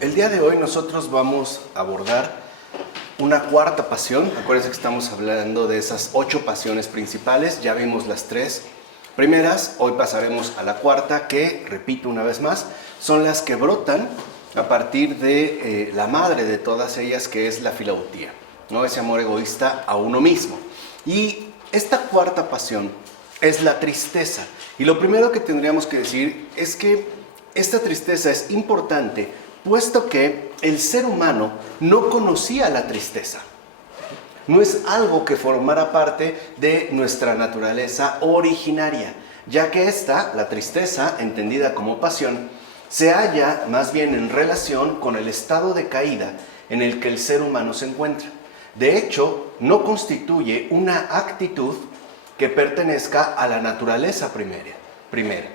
El día de hoy nosotros vamos a abordar una cuarta pasión. Acuérdense que estamos hablando de esas 8 pasiones principales. Ya vimos las 3 primeras, hoy pasaremos a la cuarta, que, repito una vez más, son las que brotan a partir de la madre de todas ellas, que es la filautía, ¿no? Ese amor egoísta a uno mismo. Y esta cuarta pasión es la tristeza. Y lo primero que tendríamos que decir es que esta tristeza es importante, puesto que el ser humano no conocía la tristeza. No es algo que formara parte de nuestra naturaleza originaria, ya que esta, la tristeza, entendida como pasión, se halla más bien en relación con el estado de caída en el que el ser humano se encuentra. De hecho, no constituye una actitud que pertenezca a la naturaleza primera.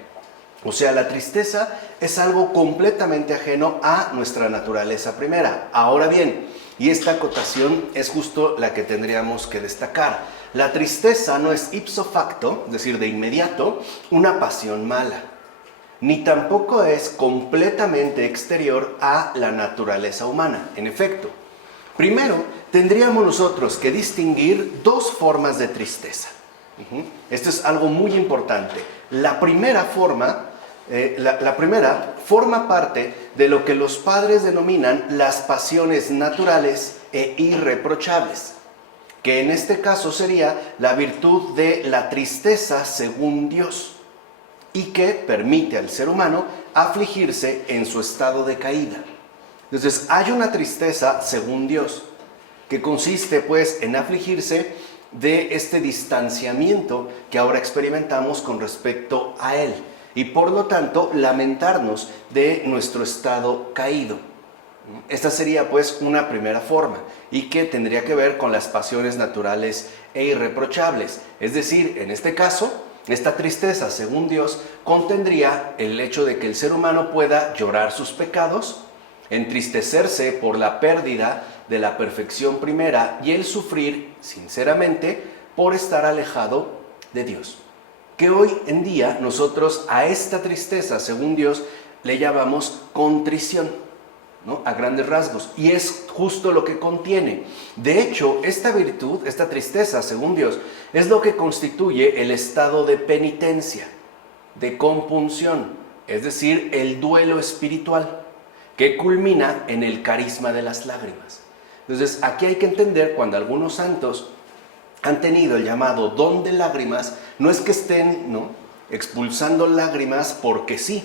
O sea, la tristeza es algo completamente ajeno a nuestra naturaleza primera. Ahora bien, y esta acotación es justo la que tendríamos que destacar, la tristeza no es ipso facto, es decir, de inmediato, una pasión mala, ni tampoco es completamente exterior a la naturaleza humana. En efecto, primero tendríamos nosotros que distinguir 2 formas de tristeza. Esto es algo muy importante. La primera forma parte de lo que los padres denominan las pasiones naturales e irreprochables, que en este caso sería la virtud de la tristeza según Dios, y que permite al ser humano afligirse en su estado de caída. Entonces, hay una tristeza según Dios, que consiste pues en afligirse de este distanciamiento que ahora experimentamos con respecto a Él, y por lo tanto lamentarnos de nuestro estado caído. Esta sería pues una primera forma, y que tendría que ver con las pasiones naturales e irreprochables. Es decir, en este caso, esta tristeza según Dios contendría el hecho de que el ser humano pueda llorar sus pecados, entristecerse por la pérdida de la perfección primera y el sufrir sinceramente por estar alejado de Dios. Que hoy en día nosotros a esta tristeza según Dios le llamamos contrición, ¿no? A grandes rasgos, y es justo lo que contiene. De hecho, esta virtud, esta tristeza según Dios, es lo que constituye el estado de penitencia, de compunción, es decir, el duelo espiritual, que culmina en el carisma de las lágrimas. Entonces, aquí hay que entender, cuando algunos santos han tenido el llamado don de lágrimas, no es que estén, ¿no?, expulsando lágrimas porque sí,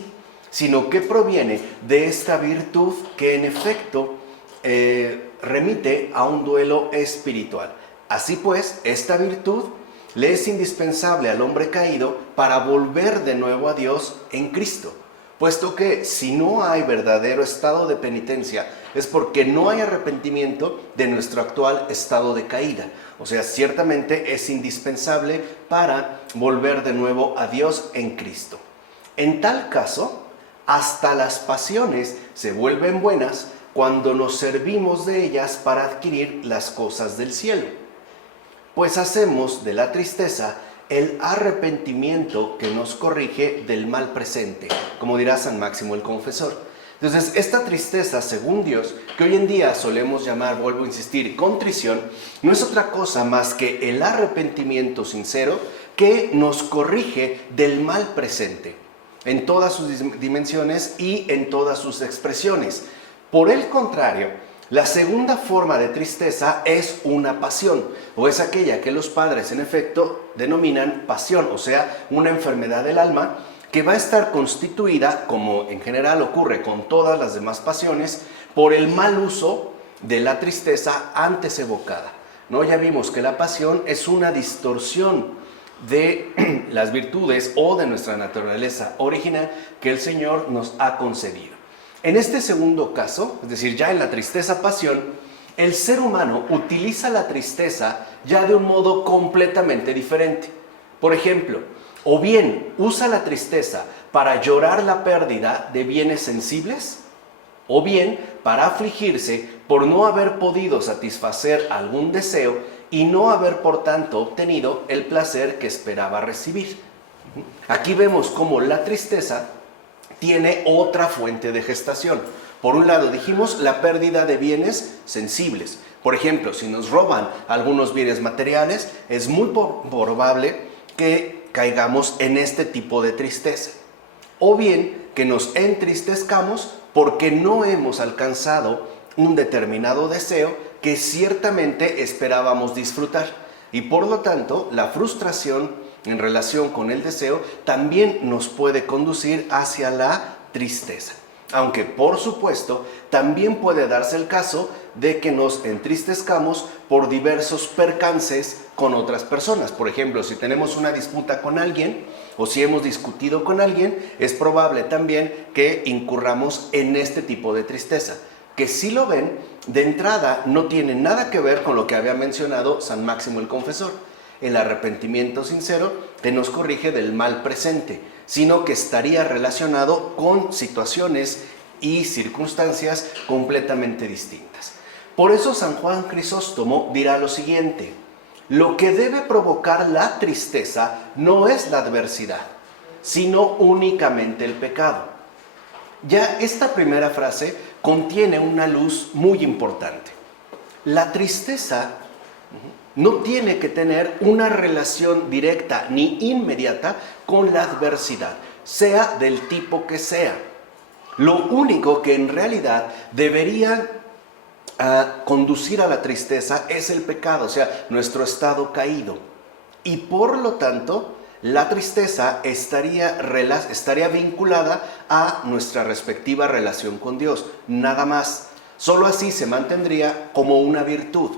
sino que proviene de esta virtud que en efecto remite a un duelo espiritual. Así pues, esta virtud le es indispensable al hombre caído para volver de nuevo a Dios en Cristo, puesto que si no hay verdadero estado de penitencia, es porque no hay arrepentimiento de nuestro actual estado de caída. O sea, ciertamente es indispensable para volver de nuevo a Dios en Cristo. En tal caso, hasta las pasiones se vuelven buenas cuando nos servimos de ellas para adquirir las cosas del cielo, pues hacemos de la tristeza el arrepentimiento que nos corrige del mal presente, como dirá San Máximo el Confesor. Entonces, esta tristeza, según Dios, que hoy en día solemos llamar, vuelvo a insistir, contrición, no es otra cosa más que el arrepentimiento sincero que nos corrige del mal presente, en todas sus dimensiones y en todas sus expresiones. Por el contrario, la segunda forma de tristeza es una pasión, o es aquella que los padres en efecto denominan pasión, o sea, una enfermedad del alma que va a estar constituida, como en general ocurre con todas las demás pasiones, por el mal uso de la tristeza antes evocada, ¿no? Ya vimos que la pasión es una distorsión de las virtudes o de nuestra naturaleza original que el Señor nos ha concedido. En este segundo caso, es decir, ya en la tristeza-pasión, el ser humano utiliza la tristeza ya de un modo completamente diferente. Por ejemplo, o bien usa la tristeza para llorar la pérdida de bienes sensibles, o bien para afligirse por no haber podido satisfacer algún deseo y no haber por tanto obtenido el placer que esperaba recibir. Aquí vemos cómo la tristeza tiene otra fuente de gestación. Por un lado, dijimos la pérdida de bienes sensibles. Por ejemplo, si nos roban algunos bienes materiales, es muy probable que caigamos en este tipo de tristeza. O bien que nos entristezcamos porque no hemos alcanzado un determinado deseo que ciertamente esperábamos disfrutar. Y por lo tanto, la frustración en relación con el deseo también nos puede conducir hacia la tristeza. Aunque por supuesto también puede darse el caso de que nos entristezcamos por diversos percances con otras personas. Por ejemplo, si tenemos una disputa con alguien o si hemos discutido con alguien, es probable también que incurramos en este tipo de tristeza, que si lo ven, de entrada no tiene nada que ver con lo que había mencionado San Máximo el Confesor, el arrepentimiento sincero que nos corrige del mal presente, sino que estaría relacionado con situaciones y circunstancias completamente distintas. Por eso San Juan Crisóstomo dirá lo siguiente: lo que debe provocar la tristeza no es la adversidad, sino únicamente el pecado. Ya esta primera frase contiene una luz muy importante. La tristeza no tiene que tener una relación directa ni inmediata con la adversidad, sea del tipo que sea. Lo único que en realidad debería conducir a la tristeza es el pecado, o sea, nuestro estado caído. Y por lo tanto, la tristeza estaría vinculada a nuestra respectiva relación con Dios, nada más. Solo así se mantendría como una virtud.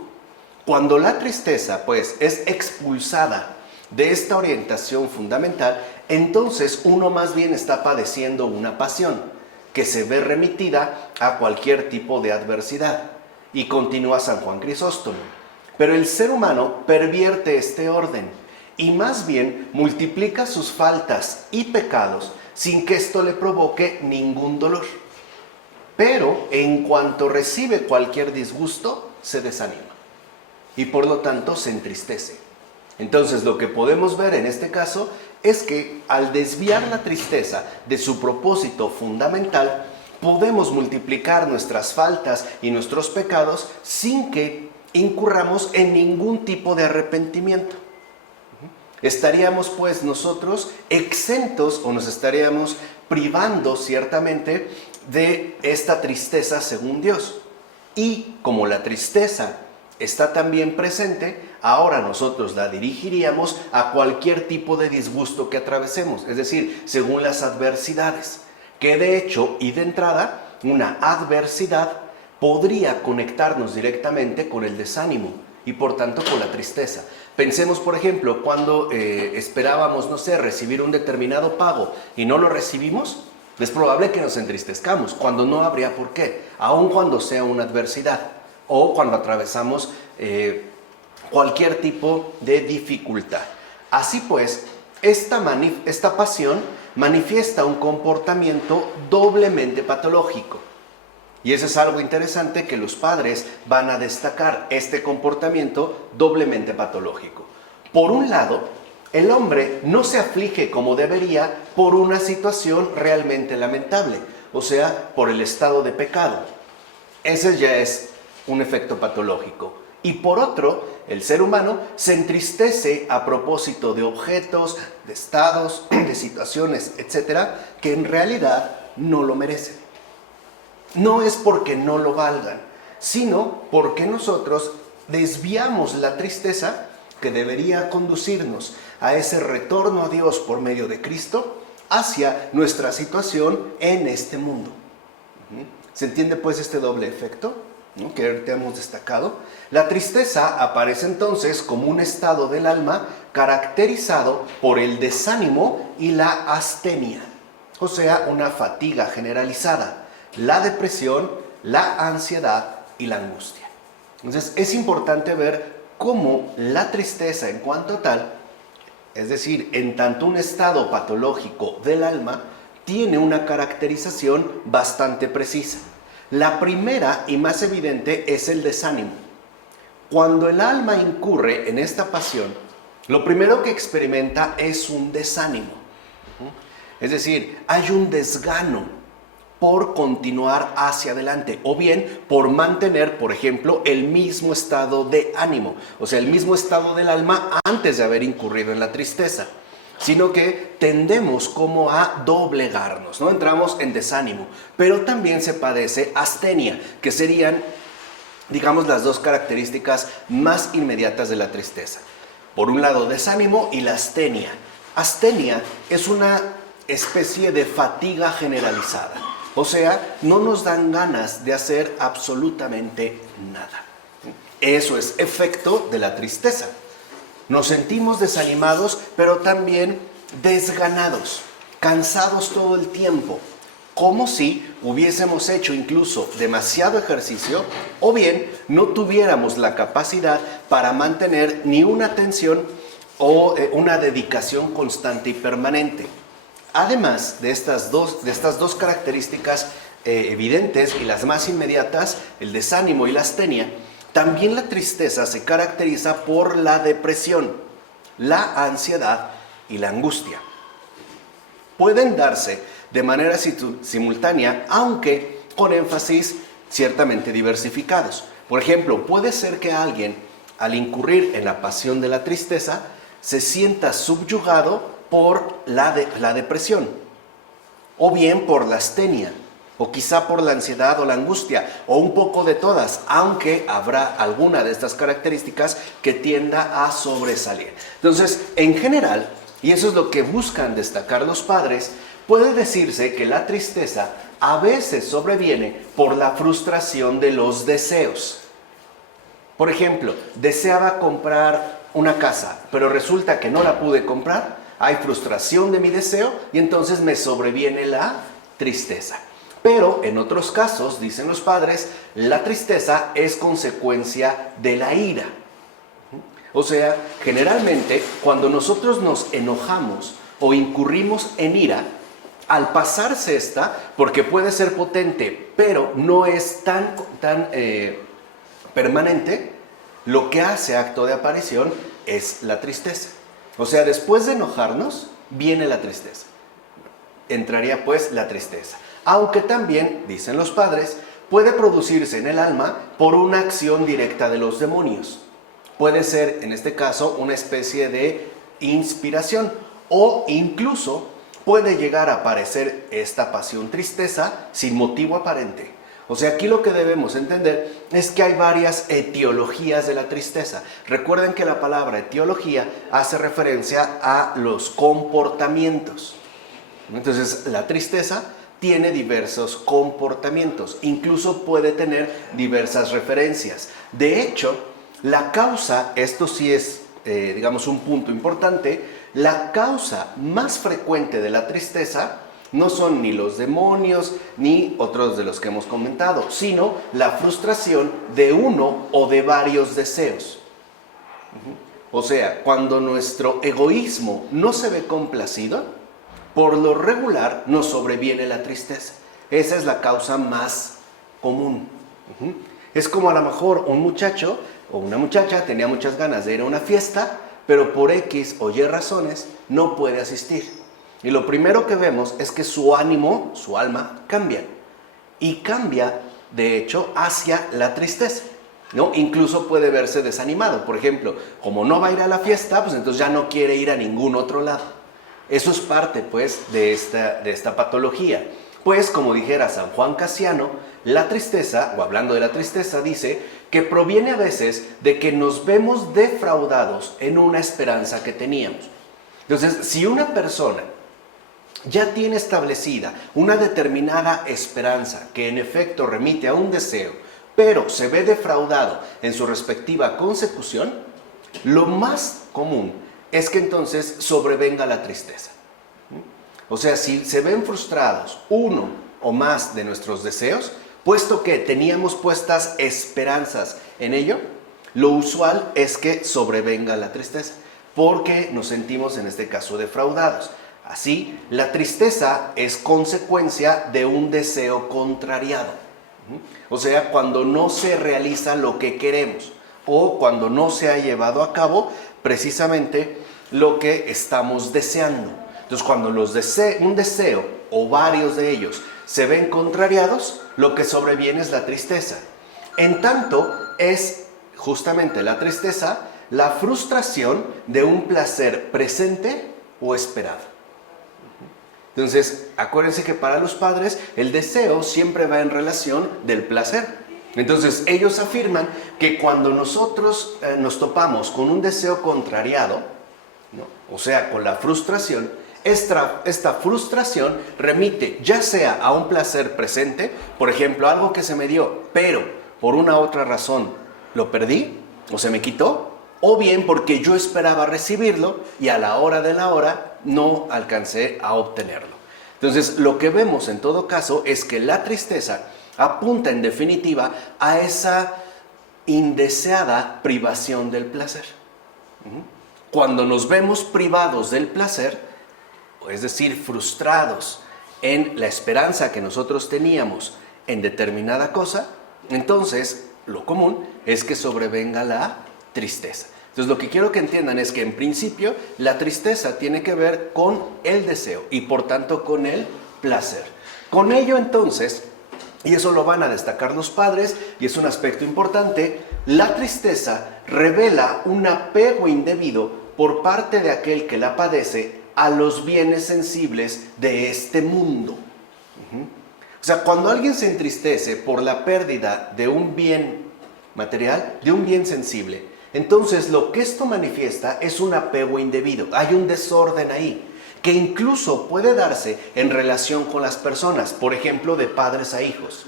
Cuando la tristeza, pues, es expulsada de esta orientación fundamental, entonces uno más bien está padeciendo una pasión que se ve remitida a cualquier tipo de adversidad. Y continúa San Juan Crisóstomo. Pero el ser humano pervierte este orden y más bien multiplica sus faltas y pecados sin que esto le provoque ningún dolor. Pero en cuanto recibe cualquier disgusto, se desanima y por lo tanto se entristece. Entonces lo que podemos ver en este caso es que al desviar la tristeza de su propósito fundamental, podemos multiplicar nuestras faltas y nuestros pecados sin que incurramos en ningún tipo de arrepentimiento. Estaríamos pues nosotros exentos o nos estaríamos privando ciertamente de esta tristeza según Dios. Y como la tristeza está también presente, ahora nosotros la dirigiríamos a cualquier tipo de disgusto que atravesemos, es decir, según las adversidades, que de hecho y de entrada, una adversidad podría conectarnos directamente con el desánimo y por tanto con la tristeza. Pensemos, por ejemplo, cuando esperábamos, no sé, recibir un determinado pago y no lo recibimos, es probable que nos entristezcamos, cuando no habría por qué, aun cuando sea una adversidad o cuando atravesamos cualquier tipo de dificultad. Así pues, esta pasión manifiesta un comportamiento doblemente patológico. Y eso es algo interesante que los padres van a destacar, este comportamiento doblemente patológico. Por un lado, el hombre no se aflige como debería por una situación realmente lamentable, o sea, por el estado de pecado. Ese ya es un efecto patológico. Y por otro, el ser humano se entristece a propósito de objetos, de estados, de situaciones, etcétera, que en realidad no lo merecen. No es porque no lo valgan, sino porque nosotros desviamos la tristeza que debería conducirnos a ese retorno a Dios por medio de Cristo hacia nuestra situación en este mundo. ¿Se entiende pues este doble efecto, ¿no?, que ahorita hemos destacado? La tristeza aparece entonces como un estado del alma caracterizado por el desánimo y la astenia, o sea, una fatiga generalizada, la depresión, la ansiedad y la angustia. Entonces es importante ver cómo la tristeza en cuanto tal, es decir, en tanto un estado patológico del alma, tiene una caracterización bastante precisa. La primera y más evidente es el desánimo. Cuando el alma incurre en esta pasión, lo primero que experimenta es un desánimo. Es decir, hay un desgano por continuar hacia adelante o bien por mantener, por ejemplo, el mismo estado de ánimo, o sea, el mismo estado del alma antes de haber incurrido en la tristeza, sino que tendemos como a doblegarnos, ¿no? Entramos en desánimo, pero también se padece astenia, que serían, digamos, las dos características más inmediatas de la tristeza. Por un lado, desánimo y la astenia. Astenia es una especie de fatiga generalizada. O sea, no nos dan ganas de hacer absolutamente nada. Eso es efecto de la tristeza. Nos sentimos desanimados, pero también desganados, cansados todo el tiempo, como si hubiésemos hecho incluso demasiado ejercicio o bien no tuviéramos la capacidad para mantener ni una atención o una dedicación constante y permanente. Además de estas dos características evidentes y las más inmediatas, el desánimo y la astenia, también la tristeza se caracteriza por la depresión, la ansiedad y la angustia. Pueden darse de manera simultánea, aunque con énfasis ciertamente diversificados. Por ejemplo, puede ser que alguien, al incurrir en la pasión de la tristeza, se sienta subyugado por la depresión, o bien por la astenia, o quizá por la ansiedad o la angustia, o un poco de todas, aunque habrá alguna de estas características que tienda a sobresalir. Entonces, en general, y eso es lo que buscan destacar los padres, puede decirse que la tristeza a veces sobreviene por la frustración de los deseos. Por ejemplo, deseaba comprar una casa, pero resulta que no la pude comprar. Hay frustración de mi deseo y entonces me sobreviene la tristeza. Pero en otros casos, dicen los padres, la tristeza es consecuencia de la ira. O sea, generalmente cuando nosotros nos enojamos o incurrimos en ira, al pasarse esta, porque puede ser potente, pero no es tan permanente, lo que hace acto de aparición es la tristeza. O sea, después de enojarnos, viene la tristeza. Entraría pues la tristeza. Aunque también, dicen los padres, puede producirse en el alma por una acción directa de los demonios. Puede ser, en este caso, una especie de inspiración o incluso puede llegar a aparecer esta pasión tristeza sin motivo aparente. O sea, aquí lo que debemos entender es que hay varias etiologías de la tristeza. Recuerden que la palabra etiología hace referencia a los comportamientos. Entonces, la tristeza tiene diversos comportamientos, incluso puede tener diversas referencias. De hecho, la causa, esto sí es, digamos, un punto importante, la causa más frecuente de la tristeza no son ni los demonios ni otros de los que hemos comentado, sino la frustración de uno o de varios deseos. O sea, cuando nuestro egoísmo no se ve complacido, por lo regular nos sobreviene la tristeza. Esa es la causa más común. Es como a lo mejor un muchacho o una muchacha tenía muchas ganas de ir a una fiesta, pero por X o Y razones no puede asistir. Y lo primero que vemos es que su ánimo, su alma, cambia. Y cambia, de hecho, hacia la tristeza, ¿no? Incluso puede verse desanimado. Por ejemplo, como no va a ir a la fiesta, pues entonces ya no quiere ir a ningún otro lado. Eso es parte, pues, de esta patología. Pues, como dijera San Juan Casiano, la tristeza, o hablando de la tristeza, dice que proviene a veces de que nos vemos defraudados en una esperanza que teníamos. Entonces, si una persona ya tiene establecida una determinada esperanza que en efecto remite a un deseo, pero se ve defraudado en su respectiva consecución, lo más común es que entonces sobrevenga la tristeza. O sea, si se ven frustrados uno o más de nuestros deseos, puesto que teníamos puestas esperanzas en ello, lo usual es que sobrevenga la tristeza, porque nos sentimos en este caso defraudados. Así, la tristeza es consecuencia de un deseo contrariado. O sea, cuando no se realiza lo que queremos o cuando no se ha llevado a cabo precisamente lo que estamos deseando. Entonces, cuando un deseo o varios de ellos se ven contrariados, lo que sobreviene es la tristeza. En tanto, es justamente la tristeza la frustración de un placer presente o esperado. Entonces, acuérdense que para los padres el deseo siempre va en relación del placer. Entonces, ellos afirman que cuando nosotros nos topamos con un deseo contrariado, ¿no? O sea, con la frustración, esta frustración remite ya sea a un placer presente, por ejemplo, algo que se me dio, pero por una otra razón lo perdí o se me quitó, o bien porque yo esperaba recibirlo y a la hora de la hora no alcancé a obtenerlo. Entonces, lo que vemos en todo caso es que la tristeza apunta en definitiva a esa indeseada privación del placer. Cuando nos vemos privados del placer, es decir, frustrados en la esperanza que nosotros teníamos en determinada cosa, entonces lo común es que sobrevenga la tristeza. Entonces, lo que quiero que entiendan es que en principio la tristeza tiene que ver con el deseo y por tanto con el placer. Con ello entonces, y eso lo van a destacar los padres y es un aspecto importante, la tristeza revela un apego indebido por parte de aquel que la padece a los bienes sensibles de este mundo. O sea, cuando alguien se entristece por la pérdida de un bien material, de un bien sensible, entonces lo que esto manifiesta es un apego indebido. Hay un desorden ahí, que incluso puede darse en relación con las personas, por ejemplo, de padres a hijos.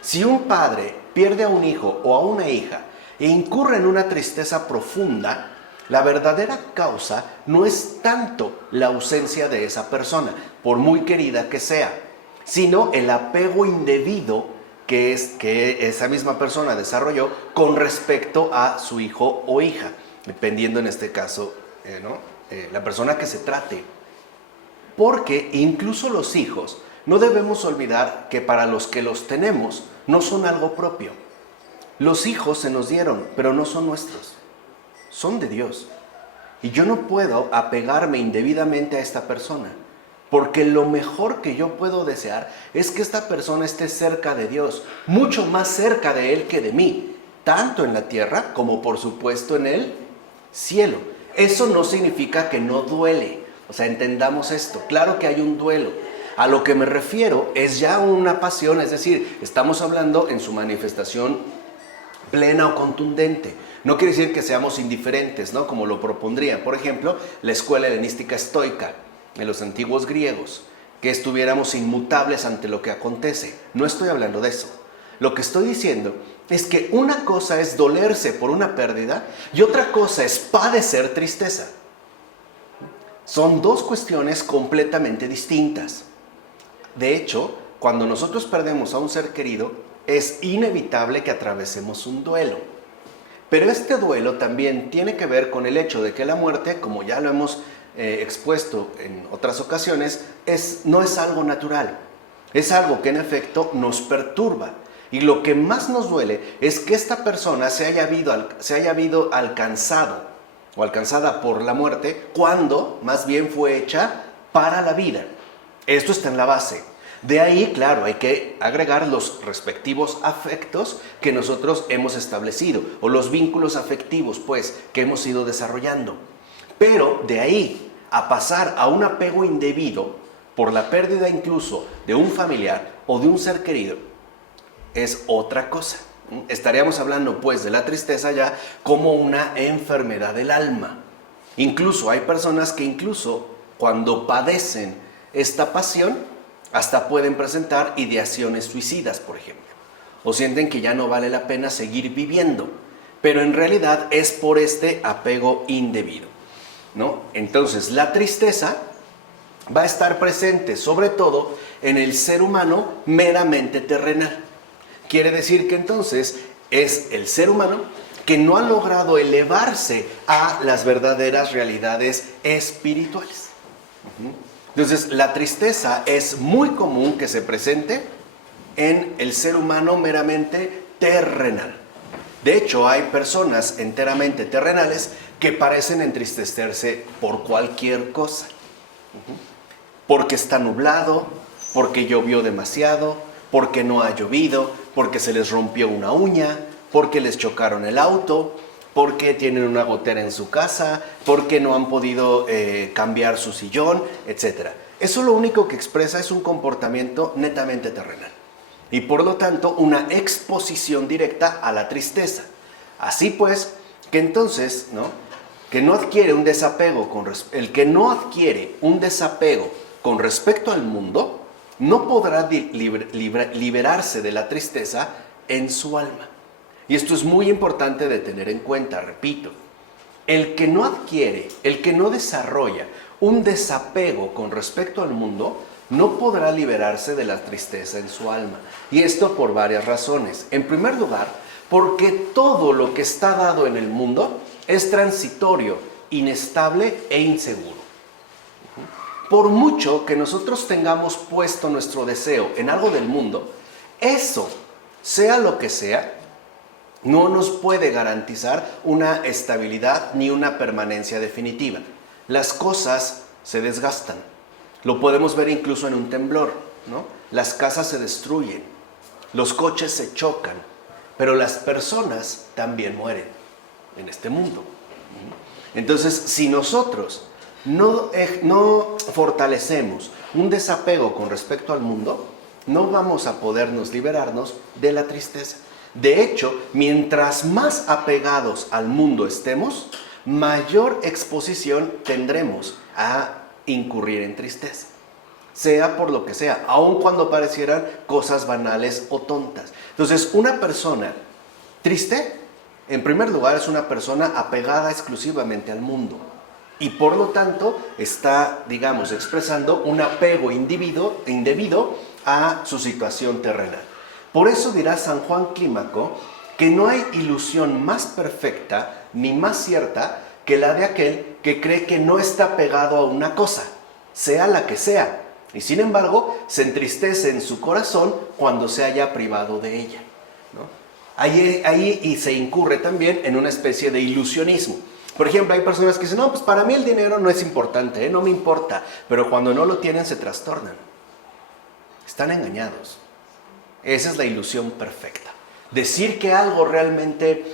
Si un padre pierde a un hijo o a una hija e incurre en una tristeza profunda, la verdadera causa no es tanto la ausencia de esa persona, por muy querida que sea, sino el apego indebido que esa misma persona desarrolló con respecto a su hijo o hija, dependiendo en este caso, la persona que se trate. Porque incluso los hijos, no debemos olvidar que para los que los tenemos, no son algo propio. Los hijos se nos dieron, pero no son nuestros, son de Dios. Y yo no puedo apegarme indebidamente a esta persona, porque lo mejor que yo puedo desear es que esta persona esté cerca de Dios, mucho más cerca de Él que de mí, tanto en la tierra como por supuesto en el cielo. Eso no significa que no duele, o sea, entendamos esto, claro que hay un duelo. A lo que me refiero es ya una pasión, es decir, estamos hablando en su manifestación plena o contundente. No quiere decir que seamos indiferentes, ¿no? Como lo propondría, por ejemplo, la escuela helenística estoica en los antiguos griegos, que estuviéramos inmutables ante lo que acontece. No estoy hablando de eso. Lo que estoy diciendo es que una cosa es dolerse por una pérdida y otra cosa es padecer tristeza. Son dos cuestiones completamente distintas. De hecho, cuando nosotros perdemos a un ser querido, es inevitable que atravesemos un duelo. Pero este duelo también tiene que ver con el hecho de que la muerte, como ya lo hemos expuesto en otras ocasiones, no es algo natural. Es algo que en efecto nos perturba. Y lo que más nos duele es que esta persona se haya habido alcanzado o alcanzada por la muerte cuando más bien fue hecha para la vida. Esto está en la base. De ahí, claro, hay que agregar los respectivos afectos que nosotros hemos establecido, o los vínculos afectivos, pues, que hemos ido desarrollando. Pero de ahí a pasar a un apego indebido por la pérdida incluso de un familiar o de un ser querido, es otra cosa. Estaríamos hablando, pues, de la tristeza ya como una enfermedad del alma. Incluso hay personas que incluso cuando padecen esta pasión, hasta pueden presentar ideaciones suicidas, por ejemplo, o sienten que ya no vale la pena seguir viviendo, pero en realidad es por este apego indebido, ¿no? Entonces, la tristeza va a estar presente sobre todo en el ser humano meramente terrenal. Quiere decir que entonces es el ser humano que no ha logrado elevarse a las verdaderas realidades espirituales. Entonces, la tristeza es muy común que se presente en el ser humano meramente terrenal. De hecho, hay personas enteramente terrenales que parecen entristecerse por cualquier cosa. Porque está nublado, porque llovió demasiado, porque no ha llovido, porque se les rompió una uña, porque les chocaron el auto, porque tienen una gotera en su casa, porque no han podido cambiar su sillón, etc. Eso lo único que expresa es un comportamiento netamente terrenal y por lo tanto una exposición directa a la tristeza. Así pues, que entonces, ¿no? Que no adquiere un desapego el que no adquiere un desapego con respecto al mundo, no podrá liberarse de la tristeza en su alma. Y esto es muy importante de tener en cuenta, repito. El que no adquiere, el que no desarrolla un desapego con respecto al mundo, no podrá liberarse de la tristeza en su alma. Y esto por varias razones. En primer lugar, porque todo lo que está dado en el mundo es transitorio, inestable e inseguro. Por mucho que nosotros tengamos puesto nuestro deseo en algo del mundo, eso, sea lo que sea, no nos puede garantizar una estabilidad ni una permanencia definitiva. Las cosas se desgastan. Lo podemos ver incluso en un temblor, ¿no? Las casas se destruyen, los coches se chocan, pero las personas también mueren en este mundo. Entonces, si nosotros no fortalecemos un desapego con respecto al mundo, no vamos a podernos liberarnos de la tristeza. De hecho, mientras más apegados al mundo estemos, mayor exposición tendremos a incurrir en tristeza, sea por lo que sea, aun cuando parecieran cosas banales o tontas. Entonces, una persona triste, en primer lugar, es una persona apegada exclusivamente al mundo y por lo tanto está, digamos, expresando un apego indebido a su situación terrenal. Por eso dirá San Juan Clímaco que no hay ilusión más perfecta ni más cierta que la de aquel que cree que no está pegado a una cosa, sea la que sea, y sin embargo se entristece en su corazón cuando se haya privado de ella, ¿no? Ahí y se incurre también en una especie de ilusionismo. Por ejemplo, hay personas que dicen, no, pues para mí el dinero no es importante, no me importa, pero cuando no lo tienen se trastornan. Están engañados. Esa es la ilusión perfecta. Decir que algo realmente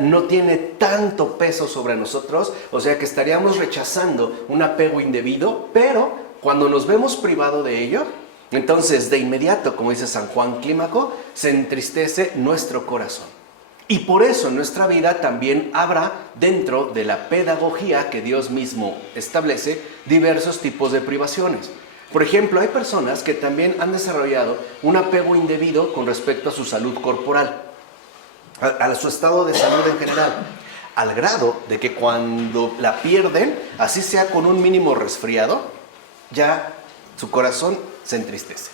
no tiene tanto peso sobre nosotros, o sea que estaríamos rechazando un apego indebido, pero cuando nos vemos privados de ello, entonces de inmediato, como dice San Juan Clímaco, se entristece nuestro corazón. Y por eso en nuestra vida también habrá, dentro de la pedagogía que Dios mismo establece, diversos tipos de privaciones. Por ejemplo, hay personas que también han desarrollado un apego indebido con respecto a su salud corporal, a su estado de salud en general, al grado de que cuando la pierden, así sea con un mínimo resfriado, ya su corazón se entristece.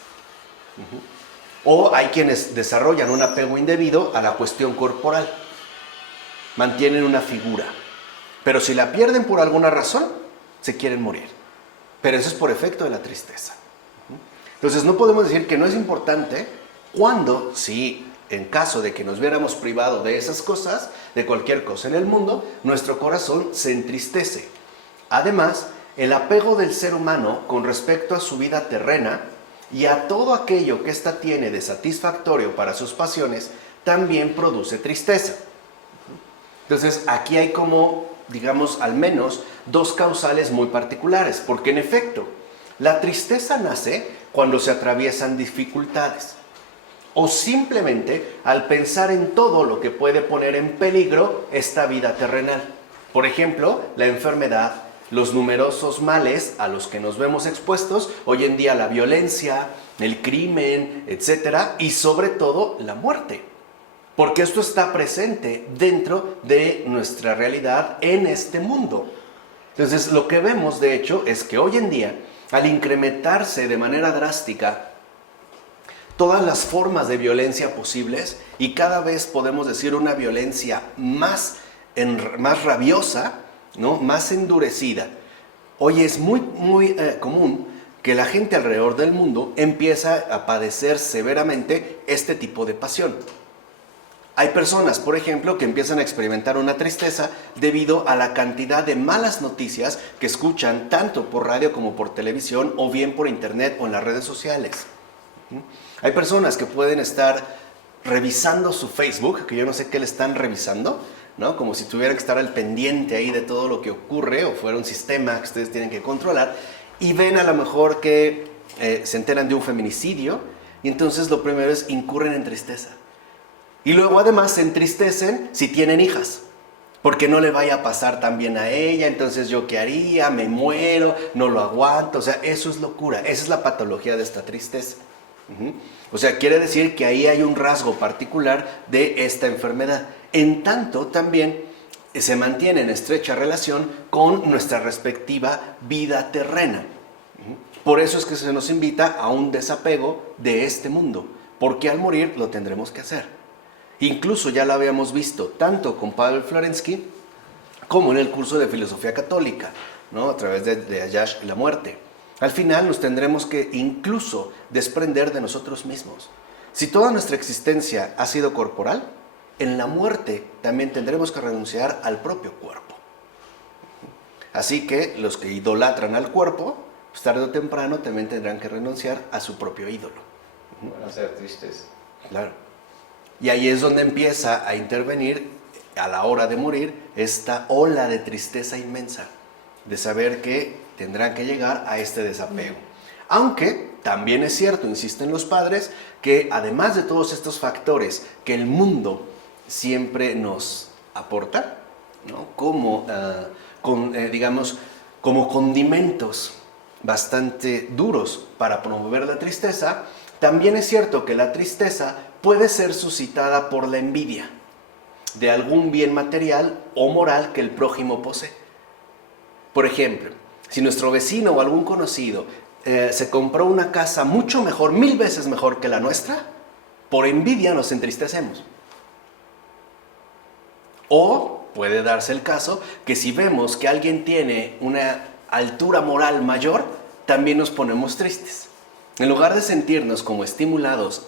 O hay quienes desarrollan un apego indebido a la cuestión corporal, mantienen una figura, pero si la pierden por alguna razón, se quieren morir. Pero eso es por efecto de la tristeza. Entonces no podemos decir que no es importante cuando, si en caso de que nos viéramos privados de esas cosas, de cualquier cosa en el mundo, nuestro corazón se entristece. Además, el apego del ser humano con respecto a su vida terrena y a todo aquello que ésta tiene de satisfactorio para sus pasiones, también produce tristeza. Entonces aquí hay como, digamos, al menos dos causales muy particulares, porque en efecto, la tristeza nace cuando se atraviesan dificultades o simplemente al pensar en todo lo que puede poner en peligro esta vida terrenal. Por ejemplo, la enfermedad, los numerosos males a los que nos vemos expuestos, hoy en día la violencia, el crimen, etc. y sobre todo la muerte. Porque esto está presente dentro de nuestra realidad en este mundo. Entonces, lo que vemos, de hecho, es que hoy en día, al incrementarse de manera drástica todas las formas de violencia posibles, y cada vez podemos decir una violencia más rabiosa, ¿no? Más endurecida, hoy es muy común que la gente alrededor del mundo empieza a padecer severamente este tipo de pasión. Hay personas, por ejemplo, que empiezan a experimentar una tristeza debido a la cantidad de malas noticias que escuchan tanto por radio como por televisión o bien por internet o en las redes sociales. Hay personas que pueden estar revisando su Facebook, que yo no sé qué le están revisando, ¿no? Como si tuvieran que estar al pendiente ahí de todo lo que ocurre o fuera un sistema que ustedes tienen que controlar, y ven a lo mejor que se enteran de un feminicidio y entonces lo primero es incurren en tristeza. Y luego además se entristecen si tienen hijas, porque no le vaya a pasar tan bien a ella, entonces yo qué haría, me muero, no lo aguanto. O sea, eso es locura, esa es la patología de esta tristeza. O sea, quiere decir que ahí hay un rasgo particular de esta enfermedad. En tanto, también se mantiene en estrecha relación con nuestra respectiva vida terrena. Por eso es que se nos invita a un desapego de este mundo, porque al morir lo tendremos que hacer. Incluso ya lo habíamos visto tanto con Pavel Florensky como en el curso de filosofía católica, ¿no? A través de Ayash y la muerte. Al final nos tendremos que incluso desprender de nosotros mismos. Si toda nuestra existencia ha sido corporal, en la muerte también tendremos que renunciar al propio cuerpo. Así que los que idolatran al cuerpo, pues tarde o temprano también tendrán que renunciar a su propio ídolo. Van a ser tristes. Claro. Y ahí es donde empieza a intervenir, a la hora de morir, esta ola de tristeza inmensa, de saber que tendrán que llegar a este desapego. Aunque también es cierto, insisten los padres, que además de todos estos factores que el mundo siempre nos aporta, ¿no? Como, digamos, como condimentos bastante duros para promover la tristeza, también es cierto que la tristeza puede ser suscitada por la envidia de algún bien material o moral que el prójimo posee. Por ejemplo, si nuestro vecino o algún conocido se compró una casa mucho mejor, 1000 veces mejor que la nuestra, por envidia nos entristecemos. O puede darse el caso que si vemos que alguien tiene una altura moral mayor, también nos ponemos tristes. En lugar de sentirnos como estimulados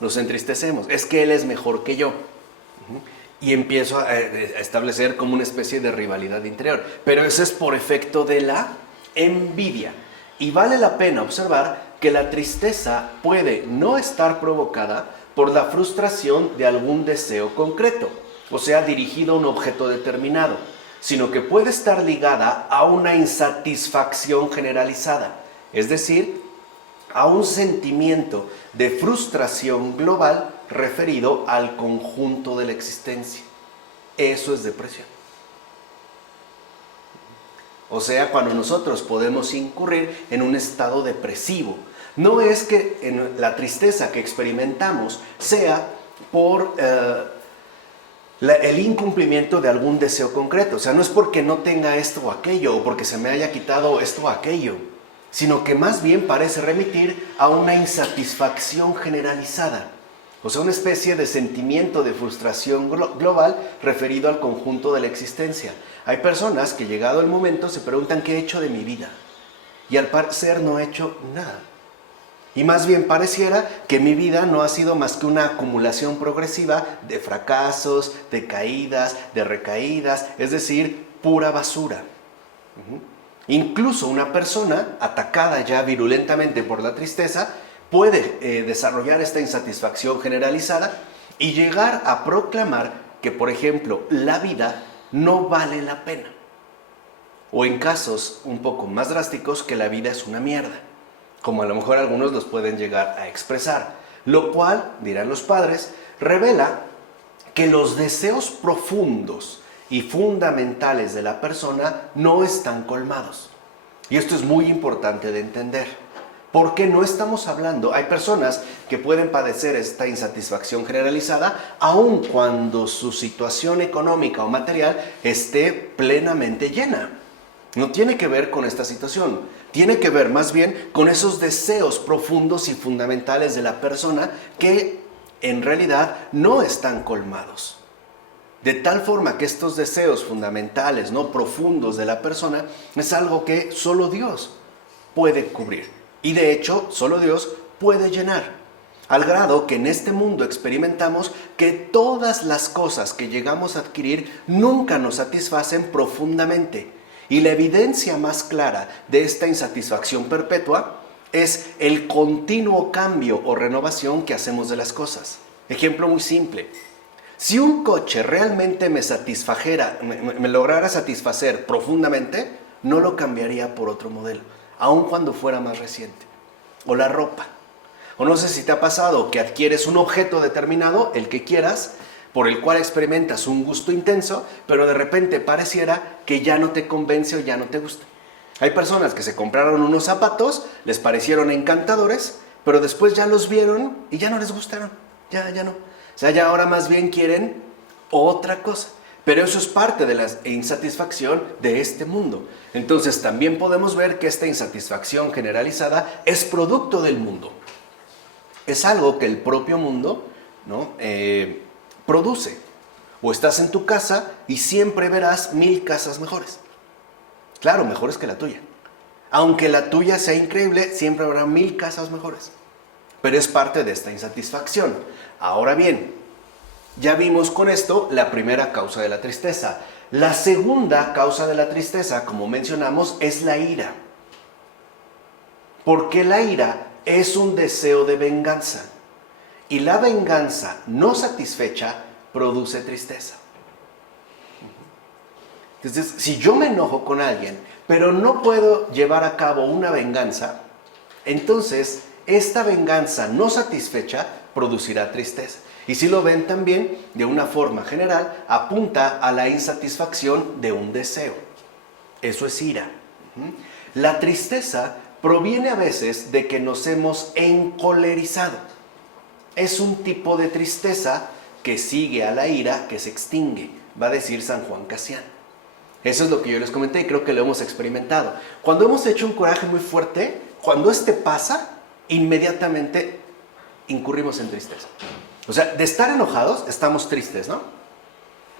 nos entristecemos. Es que él es mejor que yo. Y empiezo a establecer como una especie de rivalidad interior. Pero eso es por efecto de la envidia. Y vale la pena observar que la tristeza puede no estar provocada por la frustración de algún deseo concreto, o sea, dirigido a un objeto determinado, sino que puede estar ligada a una insatisfacción generalizada, es decir, a un sentimiento de frustración global referido al conjunto de la existencia. Eso es depresión. O sea, cuando nosotros podemos incurrir en un estado depresivo, no es que la tristeza que experimentamos sea por el incumplimiento de algún deseo concreto. O sea, no es porque no tenga esto o aquello, o porque se me haya quitado esto o aquello, sino que más bien parece remitir a una insatisfacción generalizada. O sea, una especie de sentimiento de frustración global referido al conjunto de la existencia. Hay personas que llegado el momento se preguntan ¿qué he hecho de mi vida? Y al parecer no he hecho nada. Y más bien pareciera que mi vida no ha sido más que una acumulación progresiva de fracasos, de caídas, de recaídas, es decir, pura basura. Incluso una persona atacada ya virulentamente por la tristeza puede desarrollar esta insatisfacción generalizada y llegar a proclamar que, por ejemplo, la vida no vale la pena. O en casos un poco más drásticos, que la vida es una mierda, como a lo mejor algunos los pueden llegar a expresar. Lo cual, dirán los padres, revela que los deseos profundos y fundamentales de la persona no están colmados. Y esto es muy importante de entender. Porque no estamos hablando, hay personas que pueden padecer esta insatisfacción generalizada aun cuando su situación económica o material esté plenamente llena. No tiene que ver con esta situación, tiene que ver más bien con esos deseos profundos y fundamentales de la persona que en realidad no están colmados. De tal forma que estos deseos fundamentales, no profundos de la persona, es algo que solo Dios puede cubrir. Y de hecho, solo Dios puede llenar. al grado que en este mundo experimentamos que todas las cosas que llegamos a adquirir nunca nos satisfacen profundamente. Y la evidencia más clara de esta insatisfacción perpetua es el continuo cambio o renovación que hacemos de las cosas. Ejemplo muy simple. Si un coche realmente me lograra satisfacer profundamente, no lo cambiaría por otro modelo, aun cuando fuera más reciente. O la ropa. O no sé si te ha pasado que adquieres un objeto determinado, el que quieras, por el cual experimentas un gusto intenso, pero de repente pareciera que ya no te convence o ya no te gusta. Hay personas que se compraron unos zapatos, les parecieron encantadores, pero después ya los vieron y ya no les gustaron. Ya no. O sea, ya ahora más bien quieren otra cosa. Pero eso es parte de la insatisfacción de este mundo. Entonces también podemos ver que esta insatisfacción generalizada es producto del mundo. Es algo que el propio mundo, ¿no? Produce. O estás en tu casa y siempre verás 1000 casas mejores. Claro, mejores que la tuya. Aunque la tuya sea increíble, siempre habrá 1000 casas mejores. Pero es parte de esta insatisfacción. Ahora bien, ya vimos con esto la primera causa de la tristeza. La segunda causa de la tristeza, como mencionamos, es la ira. Porque la ira es un deseo de venganza. Y la venganza no satisfecha produce tristeza. Entonces, si yo me enojo con alguien, pero no puedo llevar a cabo una venganza, entonces esta venganza no satisfecha producirá tristeza. Y si lo ven también, de una forma general, apunta a la insatisfacción de un deseo. Eso es ira. La tristeza proviene a veces de que nos hemos encolerizado. Es un tipo de tristeza que sigue a la ira, que se extingue, va a decir San Juan Casiano. Eso es lo que yo les comenté y creo que lo hemos experimentado. Cuando hemos hecho un coraje muy fuerte, cuando este pasa, inmediatamente incurrimos en tristeza. O sea, de estar enojados, estamos tristes, ¿no? O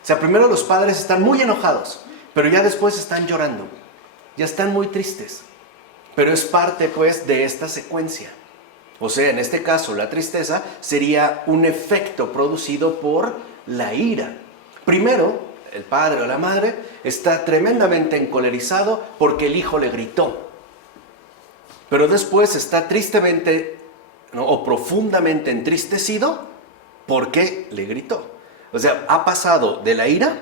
sea, primero los padres están muy enojados, pero ya después están llorando. Ya están muy tristes. Pero es parte, pues, de esta secuencia. O sea, en este caso, la tristeza sería un efecto producido por la ira. Primero, el padre o la madre está tremendamente encolerizado porque el hijo le gritó. Pero después está tristemente, ¿no?, o profundamente entristecido porque le gritó. O sea, ha pasado de la ira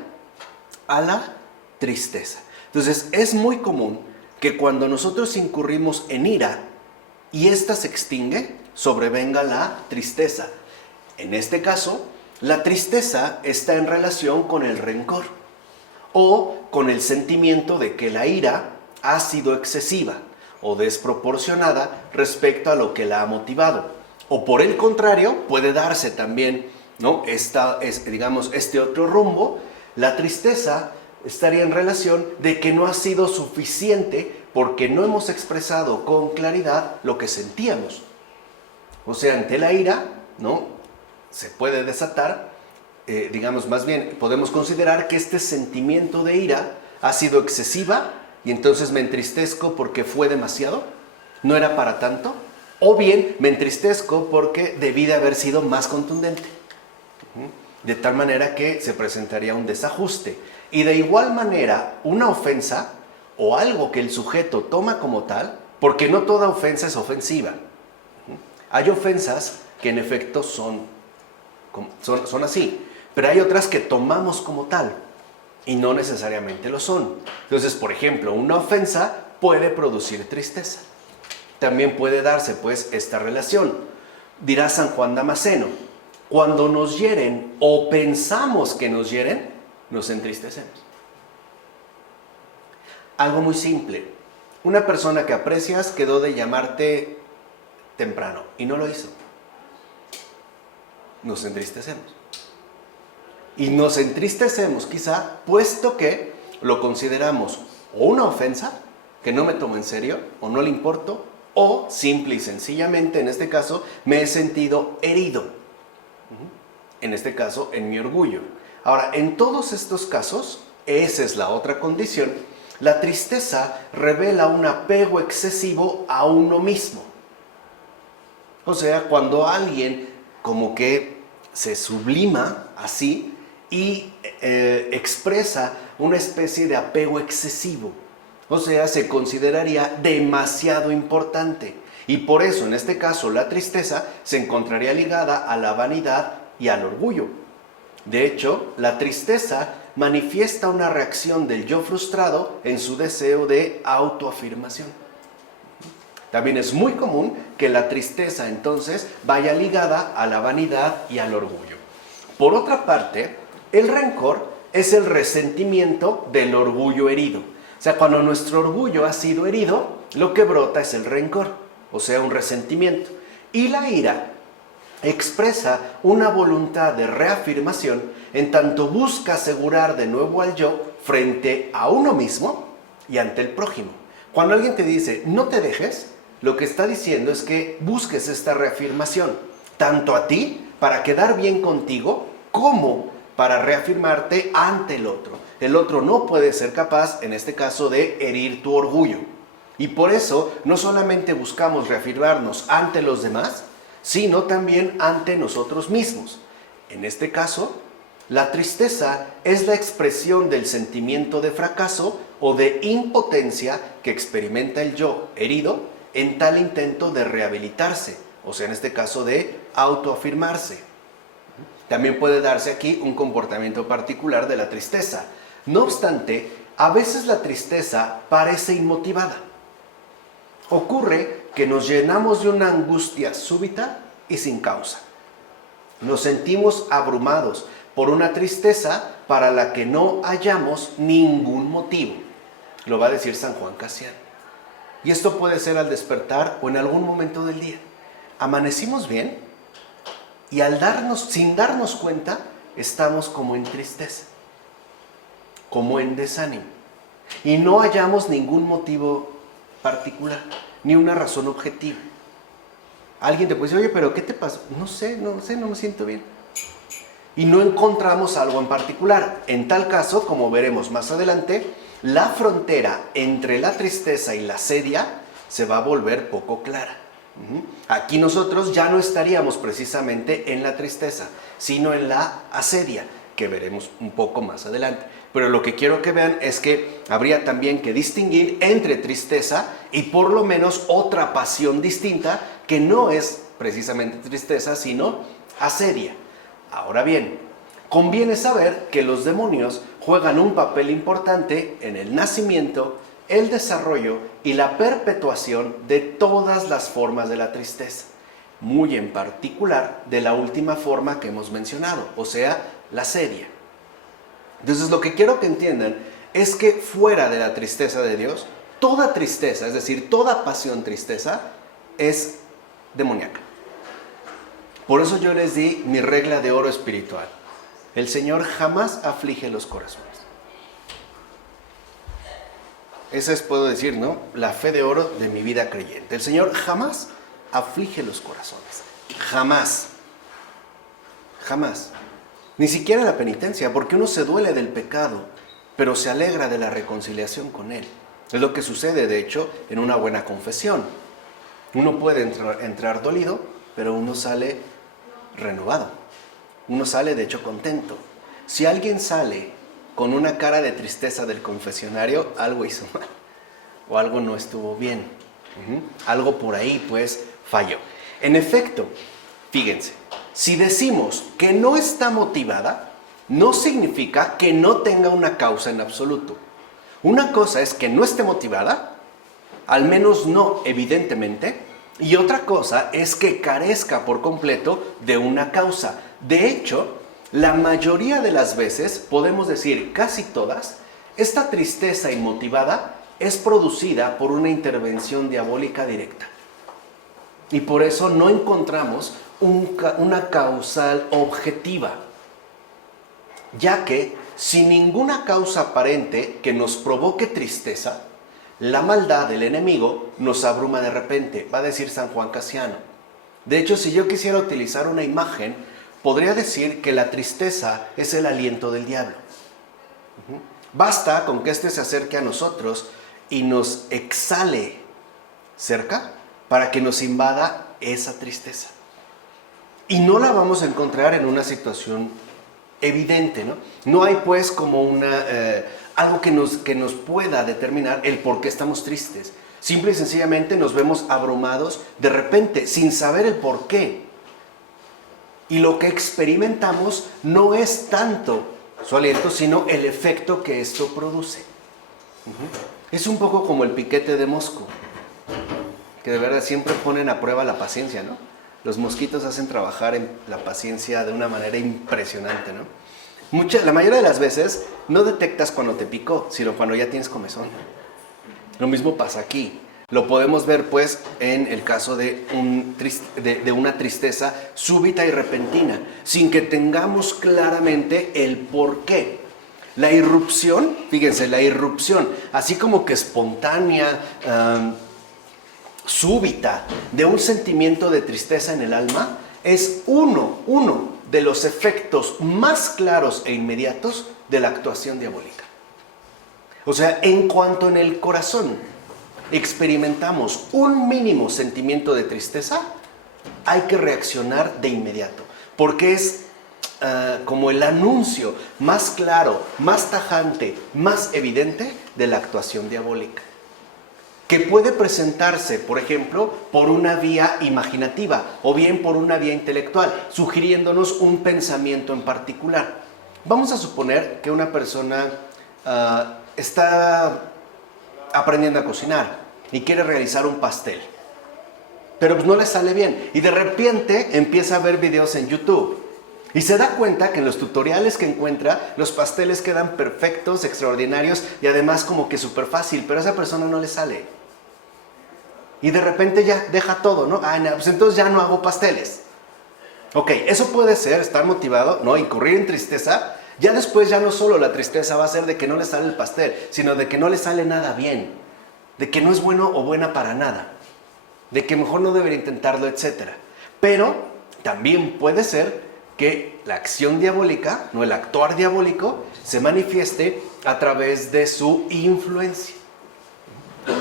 a la tristeza. Entonces, es muy común que cuando nosotros incurrimos en ira y ésta se extingue, sobrevenga la tristeza. En este caso, la tristeza está en relación con el rencor o con el sentimiento de que la ira ha sido excesiva o desproporcionada respecto a lo que la ha motivado. O por el contrario, puede darse también, ¿no?, este otro rumbo. La tristeza estaría en relación de que no ha sido suficiente porque no hemos expresado con claridad lo que sentíamos. O sea, ante la ira, ¿no?, se puede desatar, más bien podemos considerar que este sentimiento de ira ha sido excesiva y entonces me entristezco porque fue demasiado, no era para tanto, o bien me entristezco porque debí de haber sido más contundente. De tal manera que se presentaría un desajuste. Y de igual manera, una ofensa o algo que el sujeto toma como tal, porque no toda ofensa es ofensiva. Hay ofensas que en efecto son así, pero hay otras que tomamos como tal y no necesariamente lo son. Entonces, por ejemplo, una ofensa puede producir tristeza. También puede darse, pues, esta relación. Dirá San Juan Damasceno, cuando nos hieren o pensamos que nos hieren, nos entristecemos. Algo muy simple. Una persona que aprecias quedó de llamarte temprano y no lo hizo. Nos entristecemos. Y nos entristecemos quizá puesto que lo consideramos o una ofensa, que no me tomo en serio o no le importo, o simple y sencillamente, en este caso, me he sentido herido. En este caso, en mi orgullo. Ahora, en todos estos casos, esa es la otra condición, la tristeza revela un apego excesivo a uno mismo. O sea, cuando alguien como que se sublima así y expresa una especie de apego excesivo. O sea, se consideraría demasiado importante. Y por eso, en este caso, la tristeza se encontraría ligada a la vanidad y al orgullo. De hecho, la tristeza manifiesta una reacción del yo frustrado en su deseo de autoafirmación. También es muy común que la tristeza entonces vaya ligada a la vanidad y al orgullo. Por otra parte, el rencor es el resentimiento del orgullo herido. O sea, cuando nuestro orgullo ha sido herido, lo que brota es el rencor, o sea, un resentimiento. Y la ira expresa una voluntad de reafirmación en tanto busca asegurar de nuevo al yo frente a uno mismo y ante el prójimo. Cuando alguien te dice, no te dejes, lo que está diciendo es que busques esta reafirmación, tanto a ti, para quedar bien contigo, como para reafirmarte ante el otro. El otro no puede ser capaz, en este caso, de herir tu orgullo. Y por eso, no solamente buscamos reafirmarnos ante los demás, sino también ante nosotros mismos. En este caso, la tristeza es la expresión del sentimiento de fracaso o de impotencia que experimenta el yo herido en tal intento de rehabilitarse, o sea, en este caso de autoafirmarse. También puede darse aquí un comportamiento particular de la tristeza. No obstante, a veces la tristeza parece inmotivada. Ocurre que nos llenamos de una angustia súbita y sin causa. Nos sentimos abrumados por una tristeza para la que no hallamos ningún motivo. Lo va a decir San Juan Casiano. Y esto puede ser al despertar o en algún momento del día. Amanecimos bien y sin darnos cuenta, estamos como en tristeza, como en desánimo. Y no hallamos ningún motivo particular, ni una razón objetiva. Alguien te puede decir, oye, pero ¿qué te pasa? No sé, no me siento bien. Y no encontramos algo en particular. En tal caso, como veremos más adelante, la frontera entre la tristeza y la asedia se va a volver poco clara. Aquí nosotros ya no estaríamos precisamente en la tristeza, sino en la asedia, que veremos un poco más adelante. Pero lo que quiero que vean es que habría también que distinguir entre tristeza y por lo menos otra pasión distinta que no es precisamente tristeza, sino asedia. Ahora bien, conviene saber que los demonios juegan un papel importante en el nacimiento, el desarrollo y la perpetuación de todas las formas de la tristeza, muy en particular de la última forma que hemos mencionado, o sea, la asedia. Entonces, lo que quiero que entiendan es que fuera de la tristeza de Dios, toda tristeza, es decir, toda pasión tristeza, es demoníaca. Por eso yo les di mi regla de oro espiritual. El Señor jamás aflige los corazones. Esa es, puedo decir, ¿no?, la fe de oro de mi vida creyente. El Señor jamás aflige los corazones. Jamás. Jamás. Ni siquiera la penitencia, porque uno se duele del pecado, pero se alegra de la reconciliación con Él. Es lo que sucede, de hecho, en una buena confesión. Uno puede entrar dolido, pero uno sale renovado. Uno sale, de hecho, contento. Si alguien sale con una cara de tristeza del confesionario, algo hizo mal. O algo no estuvo bien. Algo por ahí, pues, falló. En efecto, fíjense, si decimos que no está motivada, no significa que no tenga una causa en absoluto. Una cosa es que no esté motivada, al menos no evidentemente, y otra cosa es que carezca por completo de una causa. De hecho, la mayoría de las veces, podemos decir casi todas, esta tristeza inmotivada es producida por una intervención diabólica directa. Y por eso no encontramos una causal objetiva, ya que sin ninguna causa aparente que nos provoque tristeza, la maldad del enemigo nos abruma de repente, va a decir San Juan Casiano. De hecho, si yo quisiera utilizar una imagen, podría decir que la tristeza es el aliento del diablo. Basta con que éste se acerque a nosotros y nos exhale cerca para que nos invada esa tristeza. Y no la vamos a encontrar en una situación evidente, ¿no? No hay pues como algo que nos pueda determinar el por qué estamos tristes. Simple y sencillamente nos vemos abrumados de repente, sin saber el por qué. Y lo que experimentamos no es tanto su aliento, sino el efecto que esto produce. Es un poco como el piquete de mosco, que de verdad siempre ponen a prueba la paciencia, ¿no? Los mosquitos hacen trabajar en la paciencia de una manera impresionante, ¿no? La mayoría de las veces no detectas cuando te picó, sino cuando ya tienes comezón. Lo mismo pasa aquí. Lo podemos ver pues en el caso de una tristeza súbita y repentina, sin que tengamos claramente el por qué. La irrupción, fíjense, la irrupción, así como que espontánea, súbita, de un sentimiento de tristeza en el alma, es uno de los efectos más claros e inmediatos de la actuación diabólica. O sea, en cuanto en el corazón experimentamos un mínimo sentimiento de tristeza, hay que reaccionar de inmediato, porque es como el anuncio más claro, más tajante, más evidente de la actuación diabólica, que puede presentarse, por ejemplo, por una vía imaginativa o bien por una vía intelectual, sugiriéndonos un pensamiento en particular. Vamos a suponer que una persona está aprendiendo a cocinar y quiere realizar un pastel, pero pues no le sale bien y de repente empieza a ver videos en YouTube y se da cuenta que en los tutoriales que encuentra los pasteles quedan perfectos, extraordinarios y además como que súper fácil, pero a esa persona no le sale y de repente ya deja todo, ¿no? No, pues entonces ya no hago pasteles. Ok, eso puede ser estar motivado, ¿no? Incurrir en tristeza. Ya después ya no solo la tristeza va a ser de que no le sale el pastel, sino de que no le sale nada bien, de que no es bueno o buena para nada, de que mejor no debería intentarlo, etc. Pero también puede ser que la acción diabólica, no el actuar diabólico, se manifieste a través de su influencia.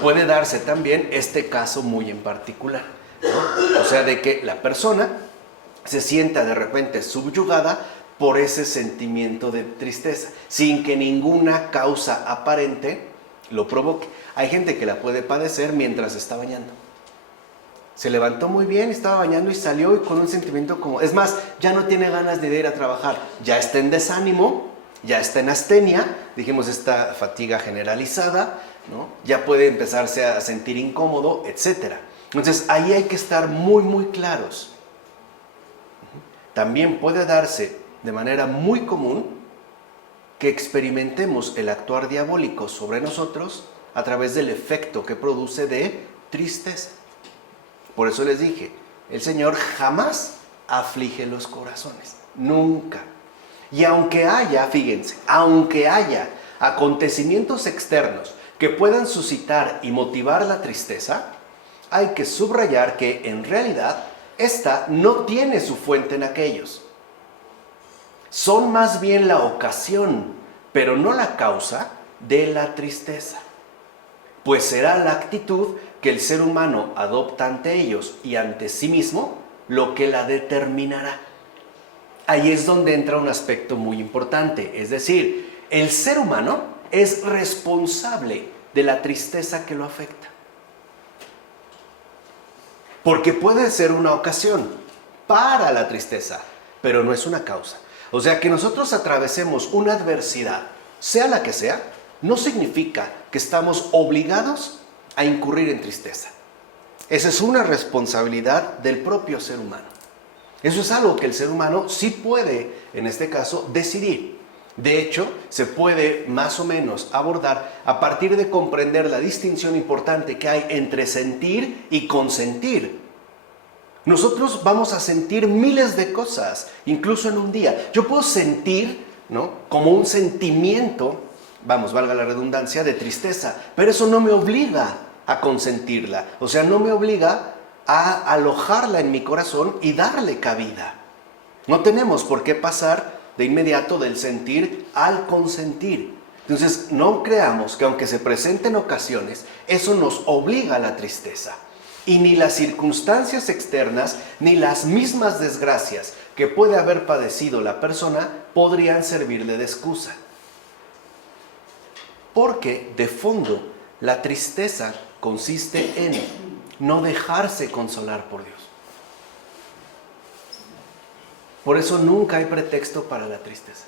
Puede darse también este caso muy en particular, ¿no? O sea, de que la persona se sienta de repente subyugada por ese sentimiento de tristeza, sin que ninguna causa aparente lo provoque. Hay gente que la puede padecer mientras está bañando. Se levantó muy bien, estaba bañando y salió y con un sentimiento como... Es más, ya no tiene ganas de ir a trabajar, ya está en desánimo, ya está en astenia, dijimos esta fatiga generalizada, ¿no? Ya puede empezarse a sentir incómodo, etc. Entonces ahí hay que estar muy, muy claros. También puede darse de manera muy común que experimentemos el actuar diabólico sobre nosotros a través del efecto que produce de tristeza. Por eso les dije, el Señor jamás aflige los corazones, nunca. Y aunque haya, fíjense, aunque haya acontecimientos externos que puedan suscitar y motivar la tristeza, hay que subrayar que en realidad esta no tiene su fuente en aquellos. Son más bien la ocasión, pero no la causa de la tristeza. Pues será la actitud que el ser humano adopta ante ellos y ante sí mismo lo que la determinará. Ahí es donde entra un aspecto muy importante, es decir, el ser humano es responsable de la tristeza que lo afecta. Porque puede ser una ocasión para la tristeza, pero no es una causa. O sea, que nosotros atravesemos una adversidad, sea la que sea, no significa que estamos obligados a incurrir en tristeza. Esa es una responsabilidad del propio ser humano. Eso es algo que el ser humano sí puede, en este caso, decidir. De hecho, se puede más o menos abordar a partir de comprender la distinción importante que hay entre sentir y consentir. Nosotros vamos a sentir miles de cosas, incluso en un día. Yo puedo sentir, ¿no?, como un sentimiento, vamos, valga la redundancia, de tristeza, pero eso no me obliga a consentirla. O sea, no me obliga a alojarla en mi corazón y darle cabida. No tenemos por qué pasar de inmediato del sentir al consentir. Entonces, no creamos que aunque se presenten ocasiones, eso nos obliga a la tristeza. Y ni las circunstancias externas, ni las mismas desgracias que puede haber padecido la persona podrían servirle de excusa. Porque, de fondo, la tristeza consiste en no dejarse consolar por Dios. Por eso nunca hay pretexto para la tristeza.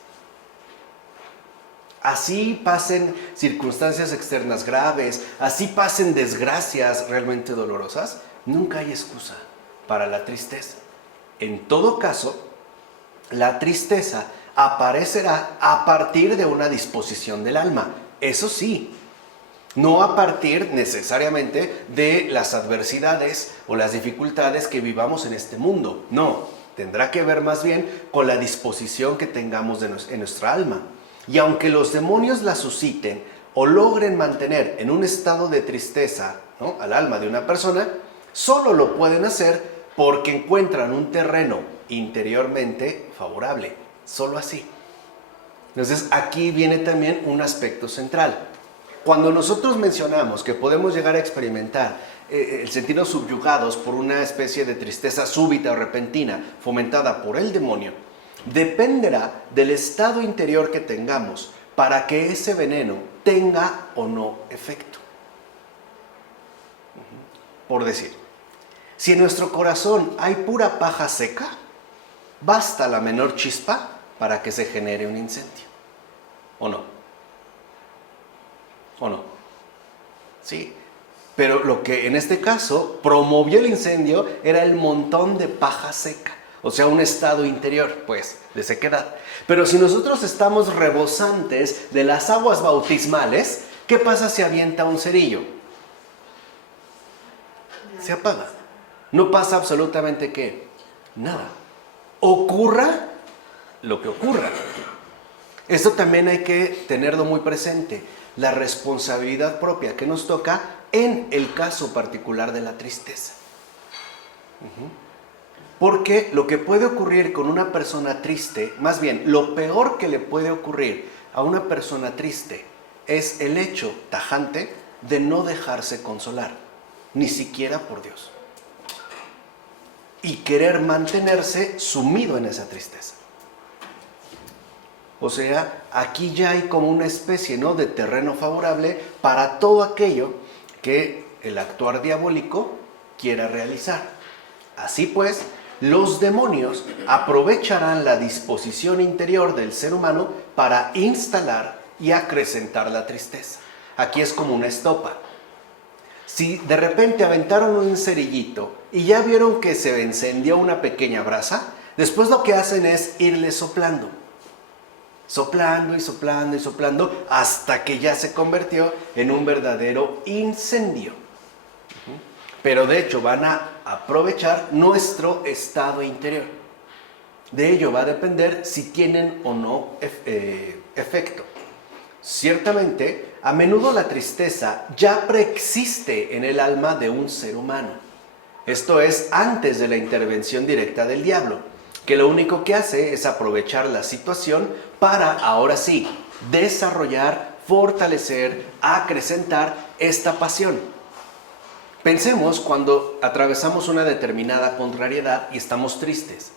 Así pasen circunstancias externas graves, así pasen desgracias realmente dolorosas, nunca hay excusa para la tristeza. En todo caso, la tristeza aparecerá a partir de una disposición del alma. Eso sí, no a partir necesariamente de las adversidades o las dificultades que vivamos en este mundo. No, tendrá que ver más bien con la disposición que tengamos en nuestra alma. Y aunque los demonios la susciten o logren mantener en un estado de tristeza, ¿no?, al alma de una persona, solo lo pueden hacer porque encuentran un terreno interiormente favorable. Solo así. Entonces aquí viene también un aspecto central. Cuando nosotros mencionamos que podemos llegar a experimentar el sentirnos subyugados por una especie de tristeza súbita o repentina fomentada por el demonio, dependerá del estado interior que tengamos para que ese veneno tenga o no efecto. Por decir, si en nuestro corazón hay pura paja seca, basta la menor chispa para que se genere un incendio. ¿O no? ¿O no? Sí. Pero lo que en este caso promovió el incendio era el montón de paja seca. O sea, un estado interior, pues, de sequedad. Pero si nosotros estamos rebosantes de las aguas bautismales, ¿qué pasa si avienta un cerillo? Se apaga. No pasa absolutamente ¿qué? Nada. Ocurra lo que ocurra. Esto también hay que tenerlo muy presente. La responsabilidad propia que nos toca en el caso particular de la tristeza. Porque lo que puede ocurrir con una persona triste, más bien, lo peor que le puede ocurrir a una persona triste es el hecho tajante de no dejarse consolar, ni siquiera por Dios. Y querer mantenerse sumido en esa tristeza. O sea, aquí ya hay como una especie, ¿no?, de terreno favorable para todo aquello que el actuar diabólico quiera realizar. Así pues, los demonios aprovecharán la disposición interior del ser humano para instalar y acrecentar la tristeza. Aquí es como una estopa. Si de repente aventaron un cerillito y ya vieron que se encendió una pequeña brasa, después lo que hacen es irle soplando. Soplando y soplando y soplando hasta que ya se convirtió en un verdadero incendio. Pero de hecho van a aprovechar nuestro estado interior. De ello va a depender si tienen o no efecto. Ciertamente, a menudo la tristeza ya preexiste en el alma de un ser humano. Esto es antes de la intervención directa del diablo, que lo único que hace es aprovechar la situación para, ahora sí, desarrollar, fortalecer, acrecentar esta pasión. Pensemos cuando atravesamos una determinada contrariedad y estamos tristes.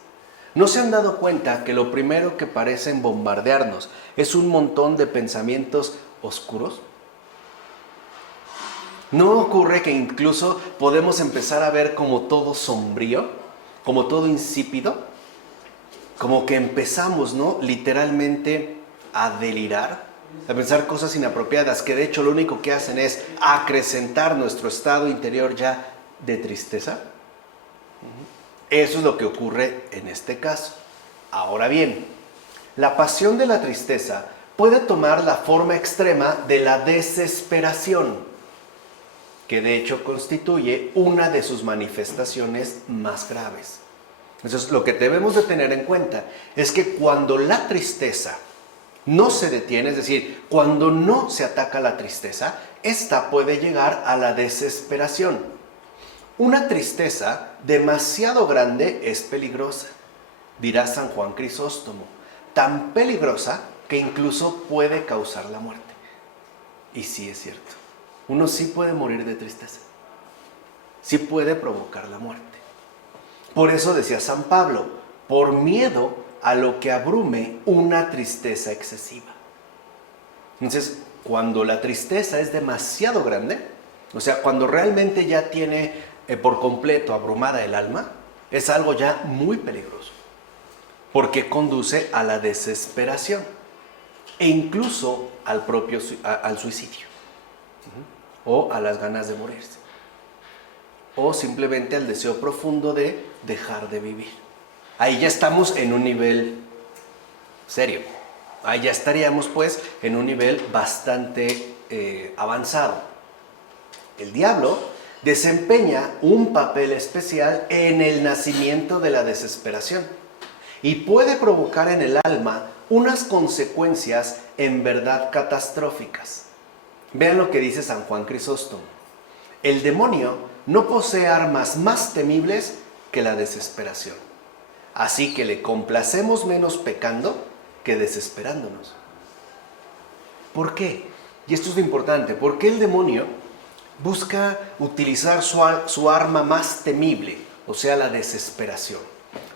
¿No se han dado cuenta que lo primero que parecen bombardearnos es un montón de pensamientos oscuros? ¿No ocurre que incluso podemos empezar a ver como todo sombrío, como todo insípido? Como que empezamos, ¿no?, literalmente a delirar, a pensar cosas inapropiadas, que de hecho lo único que hacen es acrecentar nuestro estado interior ya de tristeza. Eso es lo que ocurre en este caso. Ahora bien, la pasión de la tristeza puede tomar la forma extrema de la desesperación, que de hecho constituye una de sus manifestaciones más graves. Entonces, lo que debemos de tener en cuenta es que cuando la tristeza no se detiene, es decir, cuando no se ataca la tristeza, esta puede llegar a la desesperación. Una tristeza demasiado grande es peligrosa, dirá San Juan Crisóstomo, tan peligrosa que incluso puede causar la muerte. Y sí es cierto, uno sí puede morir de tristeza. sí puede provocar la muerte. Por eso decía San Pablo, por miedo a lo que abrume una tristeza excesiva. Entonces, cuando la tristeza es demasiado grande, o sea, cuando realmente ya tiene por completo abrumada el alma, es algo ya muy peligroso, porque conduce a la desesperación e incluso al suicidio, o a las ganas de morirse, o simplemente al deseo profundo de dejar de vivir. Ahí ya estamos en un nivel serio. Ahí ya estaríamos pues en un nivel bastante avanzado. El diablo desempeña un papel especial en el nacimiento de la desesperación y puede provocar en el alma unas consecuencias en verdad catastróficas. Vean lo que dice San Juan Crisóstomo. El demonio no posee armas más temibles que la desesperación. Así que le complacemos menos pecando que desesperándonos. ¿Por qué? Y esto es lo importante. ¿Por qué el demonio busca utilizar su arma más temible, o sea, la desesperación?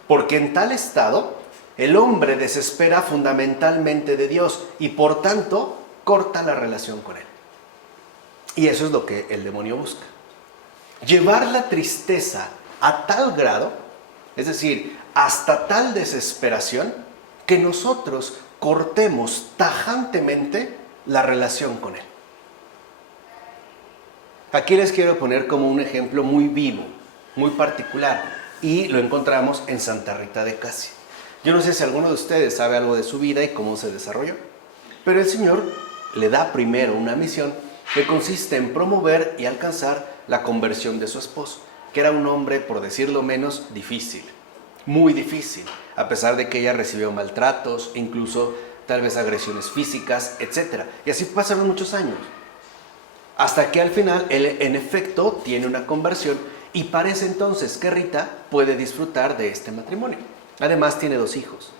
Porque en tal estado, el hombre desespera fundamentalmente de Dios y por tanto corta la relación con Él. Y eso es lo que el demonio busca. Llevar la tristeza a tal grado, es decir, hasta tal desesperación, que nosotros cortemos tajantemente la relación con Él. Aquí les quiero poner como un ejemplo muy vivo, muy particular, y lo encontramos en Santa Rita de Casia. Yo no sé si alguno de ustedes sabe algo de su vida y cómo se desarrolló, pero el Señor le da primero una misión que consiste en promover y alcanzar la conversión de su esposo, que era un hombre, por decirlo menos, difícil, muy difícil, a pesar de que ella recibió maltratos, incluso tal vez agresiones físicas, etc. Y así pasaron muchos años, hasta que al final él en efecto tiene una conversión y parece entonces que Rita puede disfrutar de este matrimonio. Además tiene 2 hijos.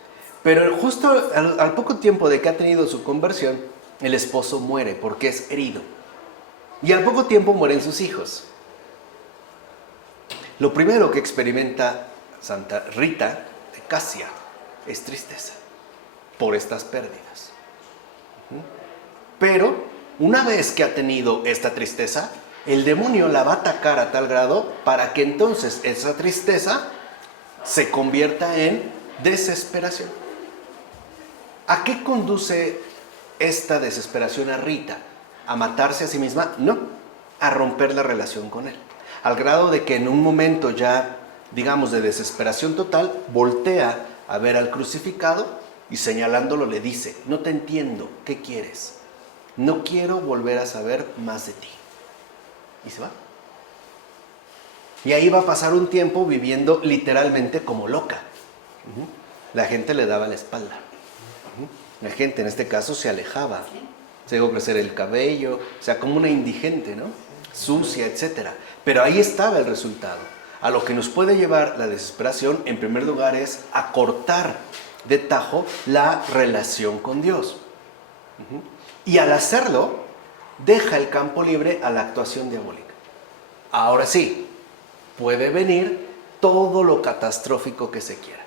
Pero justo al poco tiempo de que ha tenido su conversión, el esposo muere porque es herido. Y al poco tiempo mueren sus hijos. Lo primero que experimenta Santa Rita de Casia es tristeza por estas pérdidas. Pero una vez que ha tenido esta tristeza, el demonio la va a atacar a tal grado para que entonces esa tristeza se convierta en desesperación. ¿A qué conduce esta desesperación a Rita? ¿A matarse a sí misma? No, a romper la relación con él. Al grado de que en un momento ya, digamos, de desesperación total, voltea a ver al crucificado y señalándolo le dice: no te entiendo, ¿qué quieres? No quiero volver a saber más de ti. Y se va. Y ahí va a pasar un tiempo viviendo literalmente como loca. La gente le daba la espalda. La gente en este caso se alejaba. Se dejó crecer el cabello, o sea, como una indigente, ¿no? Sucia, etc. Pero ahí estaba el resultado. A lo que nos puede llevar la desesperación, en primer lugar, es a cortar de tajo la relación con Dios. Y al hacerlo, deja el campo libre a la actuación diabólica. Ahora sí, puede venir todo lo catastrófico que se quiera.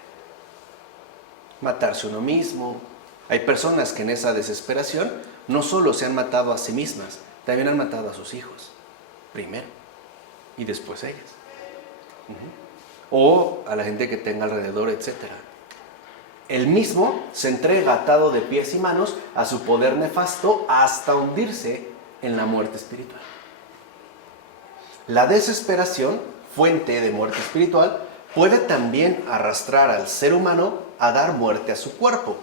Matarse uno mismo. Hay personas que en esa desesperación no solo se han matado a sí mismas, también han matado a sus hijos, primero, y después ellas. O a la gente que tenga alrededor, etc. Él mismo se entrega atado de pies y manos a su poder nefasto hasta hundirse en la muerte espiritual. La desesperación, fuente de muerte espiritual, puede también arrastrar al ser humano a dar muerte a su cuerpo.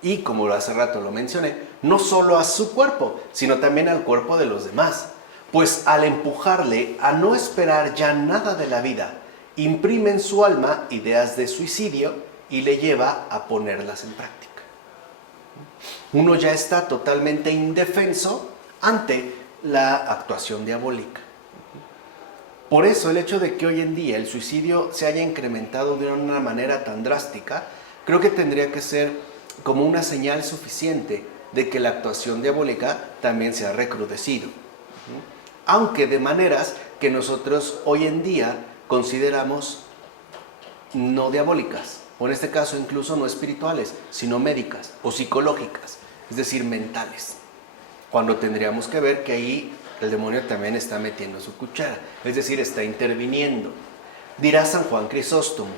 Y como hace rato lo mencioné, no solo a su cuerpo, sino también al cuerpo de los demás. Pues al empujarle a no esperar ya nada de la vida, imprime en su alma ideas de suicidio y le lleva a ponerlas en práctica. Uno ya está totalmente indefenso ante la actuación diabólica. Por eso el hecho de que hoy en día el suicidio se haya incrementado de una manera tan drástica, creo que tendría que ser como una señal suficiente de que la actuación diabólica también se ha recrudecido. aunque de maneras que nosotros hoy en día consideramos no diabólicas, o en este caso incluso no espirituales, sino médicas o psicológicas, es decir, mentales, cuando tendríamos que ver que ahí el demonio también está metiendo su cuchara, es decir, está interviniendo. Dirá San Juan Crisóstomo: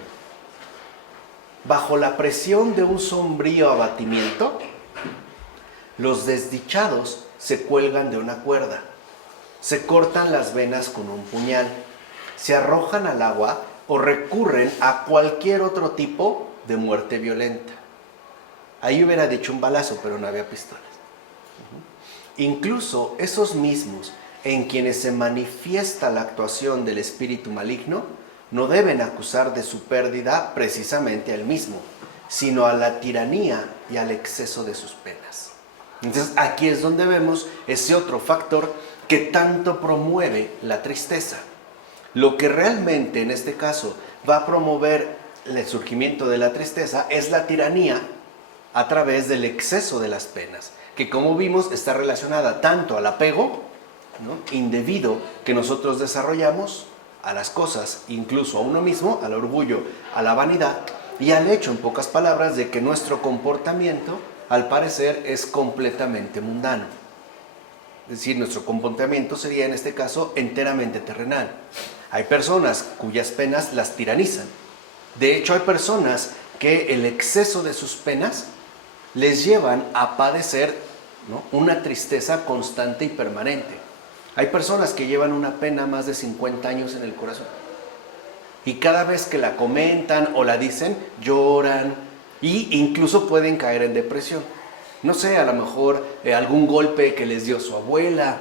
bajo la presión de un sombrío abatimiento, los desdichados se cuelgan de una cuerda, se cortan las venas con un puñal, se arrojan al agua o recurren a cualquier otro tipo de muerte violenta. Ahí hubiera dicho un balazo, pero no había pistolas. Incluso esos mismos en quienes se manifiesta la actuación del espíritu maligno no deben acusar de su pérdida precisamente a él mismo, sino a la tiranía y al exceso de sus penas. Entonces aquí es donde vemos ese otro factor que tanto promueve la tristeza. Lo que realmente en este caso va a promover el surgimiento de la tristeza es la tiranía a través del exceso de las penas, que como vimos está relacionada tanto al apego, ¿no?, indebido que nosotros desarrollamos a las cosas, incluso a uno mismo, al orgullo, a la vanidad, y al hecho, en pocas palabras, de que nuestro comportamiento, al parecer, es completamente mundano. Es decir, nuestro comportamiento sería en este caso enteramente terrenal. Hay personas cuyas penas las tiranizan. De hecho, hay personas que el exceso de sus penas les llevan a padecer, ¿no?, una tristeza constante y permanente. Hay personas que llevan una pena más de 50 años en el corazón. Y cada vez que la comentan o la dicen, lloran e incluso pueden caer en depresión. No sé, a lo mejor algún golpe que les dio su abuela,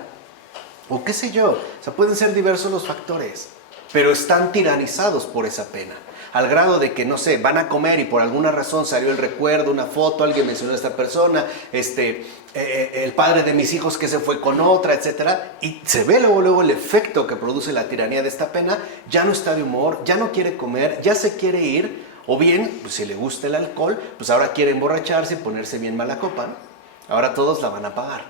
o qué sé yo. O sea, pueden ser diversos los factores, pero están tiranizados por esa pena. Al grado de que, no sé, van a comer y por alguna razón salió el recuerdo, una foto, alguien mencionó a esta persona, el padre de mis hijos que se fue con otra, etcétera, y se ve luego el efecto que produce la tiranía de esta pena. Ya no está de humor, ya no quiere comer, ya se quiere ir, o bien, pues, si le gusta el alcohol, pues ahora quiere emborracharse y ponerse bien mala copa, ¿no? Ahora todos la van a pagar.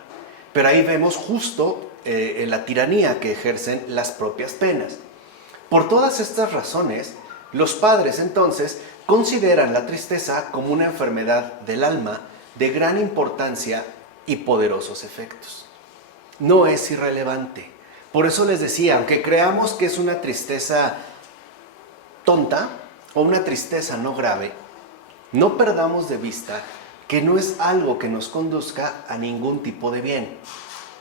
Pero ahí vemos justo la tiranía que ejercen las propias penas. Por todas estas razones, los padres entonces consideran la tristeza como una enfermedad del alma de gran importancia y poderosos efectos. No es irrelevante. Por eso les decía, aunque creamos que es una tristeza tonta o una tristeza no grave, no perdamos de vista que no es algo que nos conduzca a ningún tipo de bien.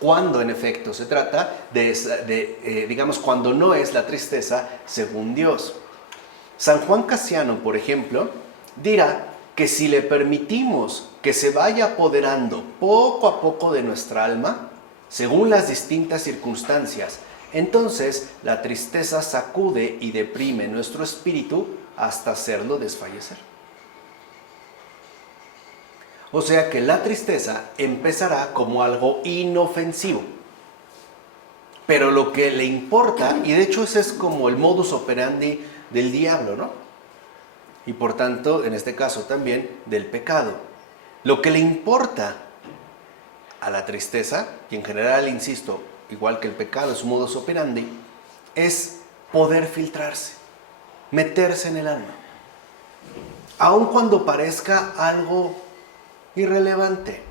Cuando en efecto se trata digamos, cuando no es la tristeza según Dios. San Juan Casiano, por ejemplo, dirá que si le permitimos que se vaya apoderando poco a poco de nuestra alma, según las distintas circunstancias, entonces la tristeza sacude y deprime nuestro espíritu hasta hacerlo desfallecer. O sea que la tristeza empezará como algo inofensivo. Pero lo que le importa, y de hecho ese es como el modus operandi del diablo, ¿no? Y por tanto, en este caso también, del pecado. Lo que le importa a la tristeza, y en general, insisto, igual que el pecado es un modus operandi, es poder filtrarse, meterse en el alma. Aun cuando parezca algo irrelevante,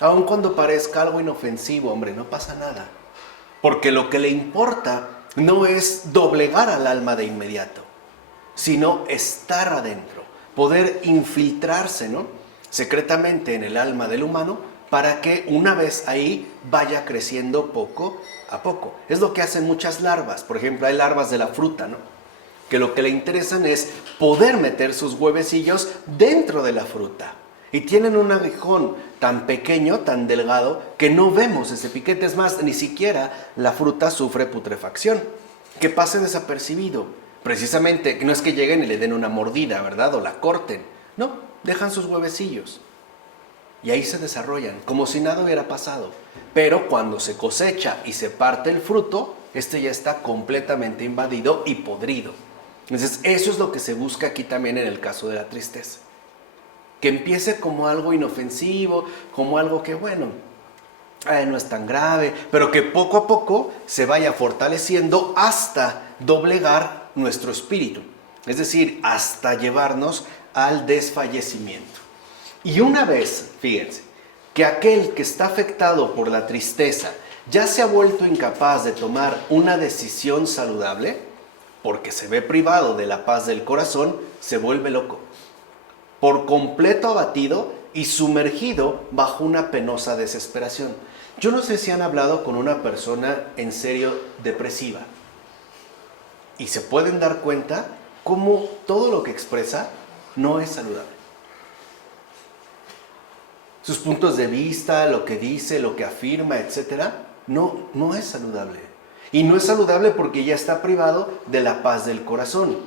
aun cuando parezca algo inofensivo, hombre, no pasa nada. Porque lo que le importa no es doblegar al alma de inmediato, sino estar adentro, poder infiltrarse, ¿no?, secretamente en el alma del humano, para que una vez ahí vaya creciendo poco a poco. Es lo que hacen muchas larvas. Por ejemplo, hay larvas de la fruta, ¿no?, que lo que le interesan es poder meter sus huevecillos dentro de la fruta. Y tienen un aguijón tan pequeño, tan delgado, que no vemos ese piquete. Es más, ni siquiera la fruta sufre putrefacción, que pase desapercibido. Precisamente, no es que lleguen y le den una mordida, ¿verdad?, o la corten. No, dejan sus huevecillos. Y ahí se desarrollan, como si nada hubiera pasado. Pero cuando se cosecha y se parte el fruto, este ya está completamente invadido y podrido. Entonces, eso es lo que se busca aquí también en el caso de la tristeza. Que empiece como algo inofensivo, como algo que, bueno, no es tan grave, pero que poco a poco se vaya fortaleciendo hasta doblegar nuestro espíritu, es decir, hasta llevarnos al desfallecimiento. Y una vez, fíjense, que aquel que está afectado por la tristeza ya se ha vuelto incapaz de tomar una decisión saludable, porque se ve privado de la paz del corazón, se vuelve loco, por completo abatido y sumergido bajo una penosa desesperación. Yo no sé si han hablado con una persona en serio depresiva y se pueden dar cuenta cómo todo lo que expresa no es saludable. Sus puntos de vista, lo que dice, lo que afirma, etcétera, no es saludable. Y no es saludable porque ya está privado de la paz del corazón.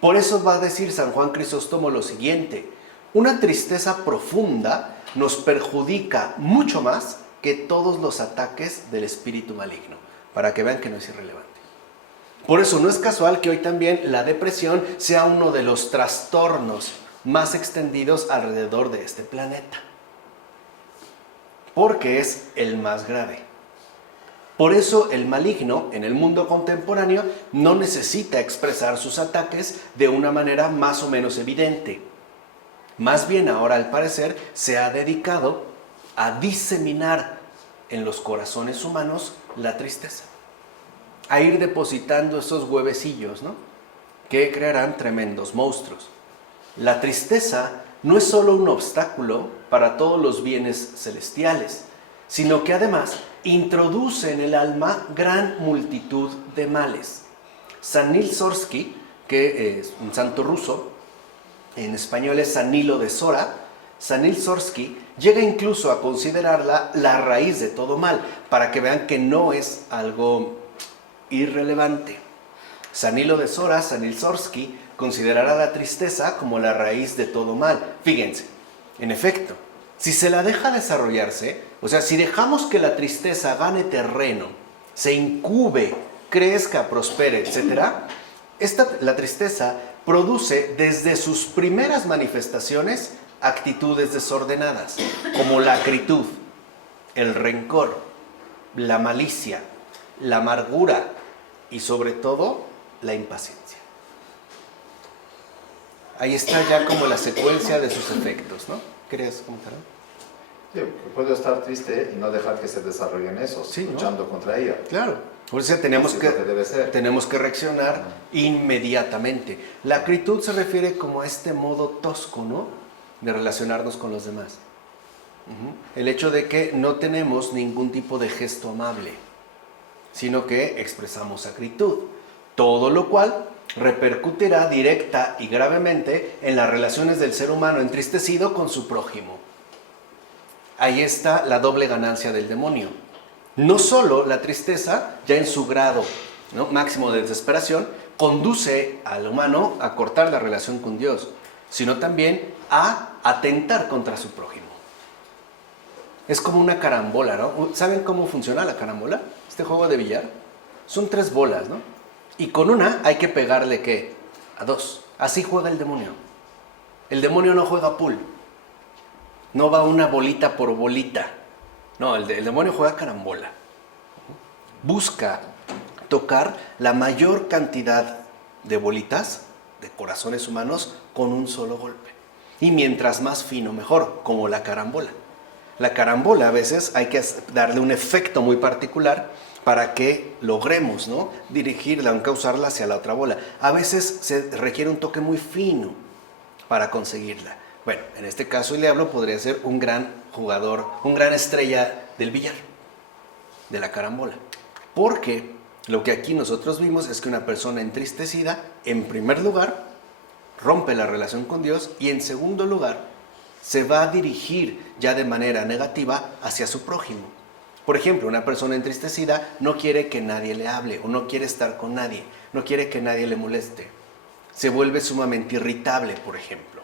Por eso va a decir San Juan Crisóstomo lo siguiente: una tristeza profunda nos perjudica mucho más que todos los ataques del espíritu maligno, para que vean que no es irrelevante. Por eso no es casual que hoy también la depresión sea uno de los trastornos más extendidos alrededor de este planeta, porque es el más grave. Por eso el maligno en el mundo contemporáneo no necesita expresar sus ataques de una manera más o menos evidente. Más bien ahora, al parecer, se ha dedicado a diseminar en los corazones humanos la tristeza, a ir depositando esos huevecillos, ¿no?, que crearán tremendos monstruos. La tristeza no es solo un obstáculo para todos los bienes celestiales, sino que además introduce en el alma gran multitud de males. San Nil Sorsky, que es un santo ruso, en español es San Nilo de Sora, San Nil Sorsky llega incluso a considerarla la raíz de todo mal, para que vean que no es algo irrelevante. San Nilo de Sora, San Nil Sorsky, considerará la tristeza como la raíz de todo mal. Fíjense, en efecto, si se la deja desarrollarse, o sea, si dejamos que la tristeza gane terreno, se incube, crezca, prospere, etc., la tristeza produce desde sus primeras manifestaciones actitudes desordenadas, como la acritud, el rencor, la malicia, la amargura y sobre todo la impaciencia. Ahí está ya como la secuencia de sus efectos, ¿no? ¿Querías comentar? Sí, puedo estar triste y no dejar que se desarrollen esos, sí, luchando contra ella. Claro, por eso tenemos que reaccionar inmediatamente. La acritud se refiere como a este modo tosco, ¿no?, de relacionarnos con los demás. El hecho de que no tenemos ningún tipo de gesto amable, sino que expresamos acritud, todo lo cual repercutirá directa y gravemente en las relaciones del ser humano entristecido con su prójimo. Ahí está la doble ganancia del demonio. No solo la tristeza, ya en su grado, ¿no?, máximo de desesperación, conduce al humano a cortar la relación con Dios, sino también a atentar contra su prójimo. Es como una carambola, ¿no? ¿Saben cómo funciona la carambola? Este juego de billar. Son 3 bolas, ¿no? Y con una hay que pegarle, ¿qué? A 2. Así juega el demonio. El demonio no juega pool. No va una bolita por bolita. No, el demonio juega carambola. Busca tocar la mayor cantidad de bolitas, de corazones humanos, con un solo golpe. Y mientras más fino, mejor, como la carambola. La carambola a veces hay que darle un efecto muy particular para que logremos, ¿no?, dirigirla, encauzarla hacia la otra bola. A veces se requiere un toque muy fino para conseguirla. Bueno, en este caso el diablo podría ser un gran jugador, un gran estrella del billar, de la carambola. Porque lo que aquí nosotros vimos es que una persona entristecida, en primer lugar, rompe la relación con Dios y en segundo lugar, se va a dirigir ya de manera negativa hacia su prójimo. Por ejemplo, una persona entristecida no quiere que nadie le hable o no quiere estar con nadie, no quiere que nadie le moleste. Se vuelve sumamente irritable, por ejemplo.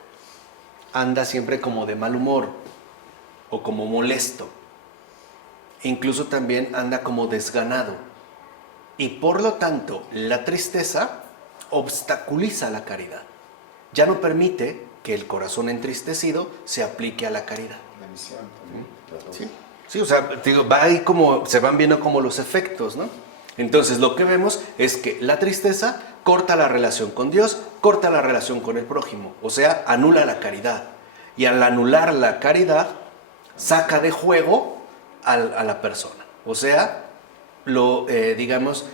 Anda siempre como de mal humor o como molesto. Incluso también anda como desganado. Y por lo tanto, la tristeza obstaculiza la caridad. Ya no permite que el corazón entristecido se aplique a la caridad. La misión también. ¿Sí? Sí, o sea, te digo, va ahí como, se van viendo como los efectos, ¿no? Entonces lo que vemos es que la tristeza corta la relación con Dios, corta la relación con el prójimo, o sea, anula la caridad. Y al anular la caridad, saca de juego a la persona. O sea, digamos,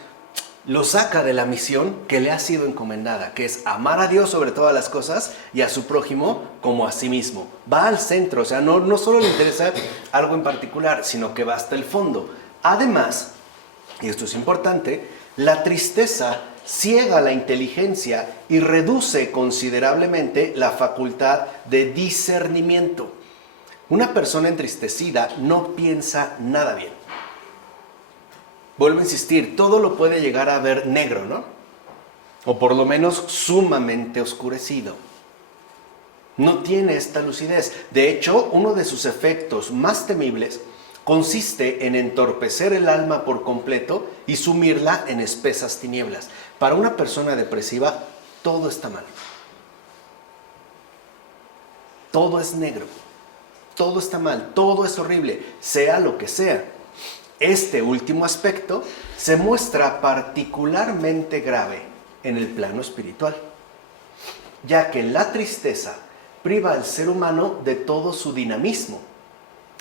lo saca de la misión que le ha sido encomendada, que es amar a Dios sobre todas las cosas y a su prójimo como a sí mismo. Va al centro, o sea, no solo le interesa algo en particular, sino que va hasta el fondo. Además, y esto es importante, la tristeza ciega la inteligencia y reduce considerablemente la facultad de discernimiento. Una persona entristecida no piensa nada bien. Vuelvo a insistir, todo lo puede llegar a ver negro, ¿no? O por lo menos sumamente oscurecido. No tiene esta lucidez. De hecho, uno de sus efectos más temibles consiste en entorpecer el alma por completo y sumirla en espesas tinieblas. Para una persona depresiva, todo está mal. Todo es negro. Todo está mal. Todo es horrible, sea lo que sea. Este último aspecto se muestra particularmente grave en el plano espiritual, ya que la tristeza priva al ser humano de todo su dinamismo,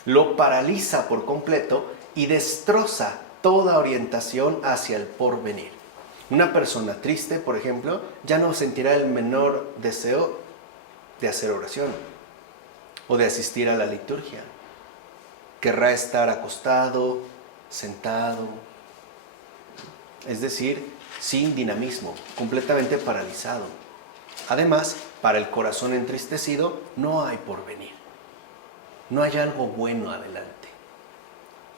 lo paraliza por completo y destroza toda orientación hacia el porvenir. Una persona triste, por ejemplo, ya no sentirá el menor deseo de hacer oración o de asistir a la liturgia. Querrá estar acostado, sentado, es decir, sin dinamismo, completamente paralizado. Además, para el corazón entristecido no hay porvenir, no hay algo bueno adelante.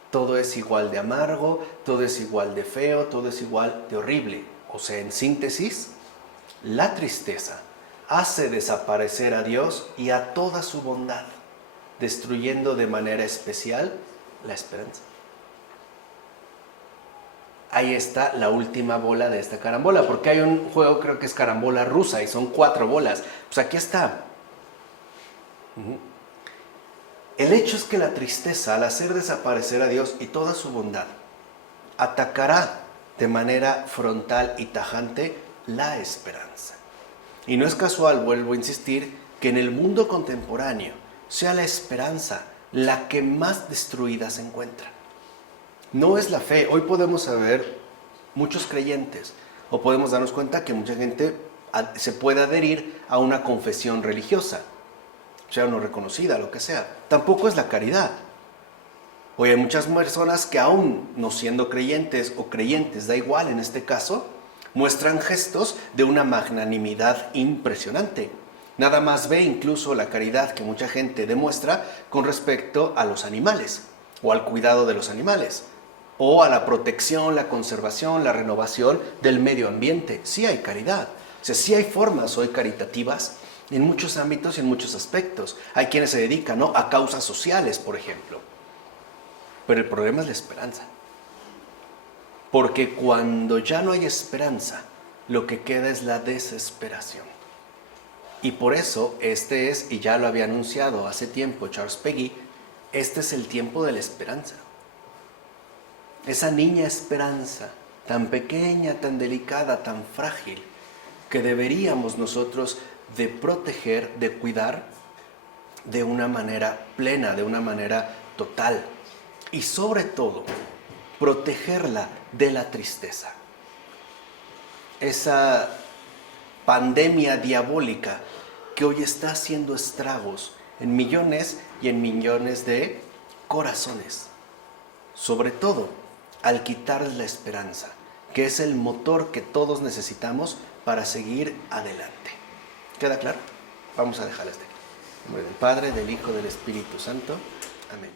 Todo es igual de amargo, todo es igual de feo, todo es igual de horrible. O sea, en síntesis, la tristeza hace desaparecer a Dios y a toda su bondad, destruyendo de manera especial la esperanza. Ahí está la última bola de esta carambola, porque hay un juego, creo que es carambola rusa, y son 4 bolas. Pues aquí está. El hecho es que la tristeza, al hacer desaparecer a Dios y toda su bondad, atacará de manera frontal y tajante la esperanza. Y no es casual, vuelvo a insistir, que en el mundo contemporáneo sea la esperanza la que más destruida se encuentra. No es la fe. Hoy podemos saber muchos creyentes, o podemos darnos cuenta que mucha gente se puede adherir a una confesión religiosa, sea no reconocida, lo que sea. Tampoco es la caridad. Hoy hay muchas personas que aún no siendo creyentes o creyentes, da igual en este caso, muestran gestos de una magnanimidad impresionante. Nada más ve incluso la caridad que mucha gente demuestra con respecto a los animales, o al cuidado de los animales, o a la protección, la conservación, la renovación del medio ambiente. Sí hay caridad. O sea, sí hay formas hoy caritativas en muchos ámbitos y en muchos aspectos. Hay quienes se dedican, ¿no?, a causas sociales, por ejemplo. Pero el problema es la esperanza. Porque cuando ya no hay esperanza, lo que queda es la desesperación. Y por eso este es, y ya lo había anunciado hace tiempo Charles Péguy, este es el tiempo de la esperanza. Esa niña esperanza, tan pequeña, tan delicada, tan frágil, que deberíamos nosotros de proteger, de cuidar de una manera plena, de una manera total. Y sobre todo, protegerla de la tristeza. Esa pandemia diabólica que hoy está haciendo estragos en millones y en millones de corazones. Sobre todo, al quitarles la esperanza, que es el motor que todos necesitamos para seguir adelante. ¿Queda claro? Vamos a dejarlo hasta aquí. En nombre del Padre, del Hijo, del Espíritu Santo. Amén.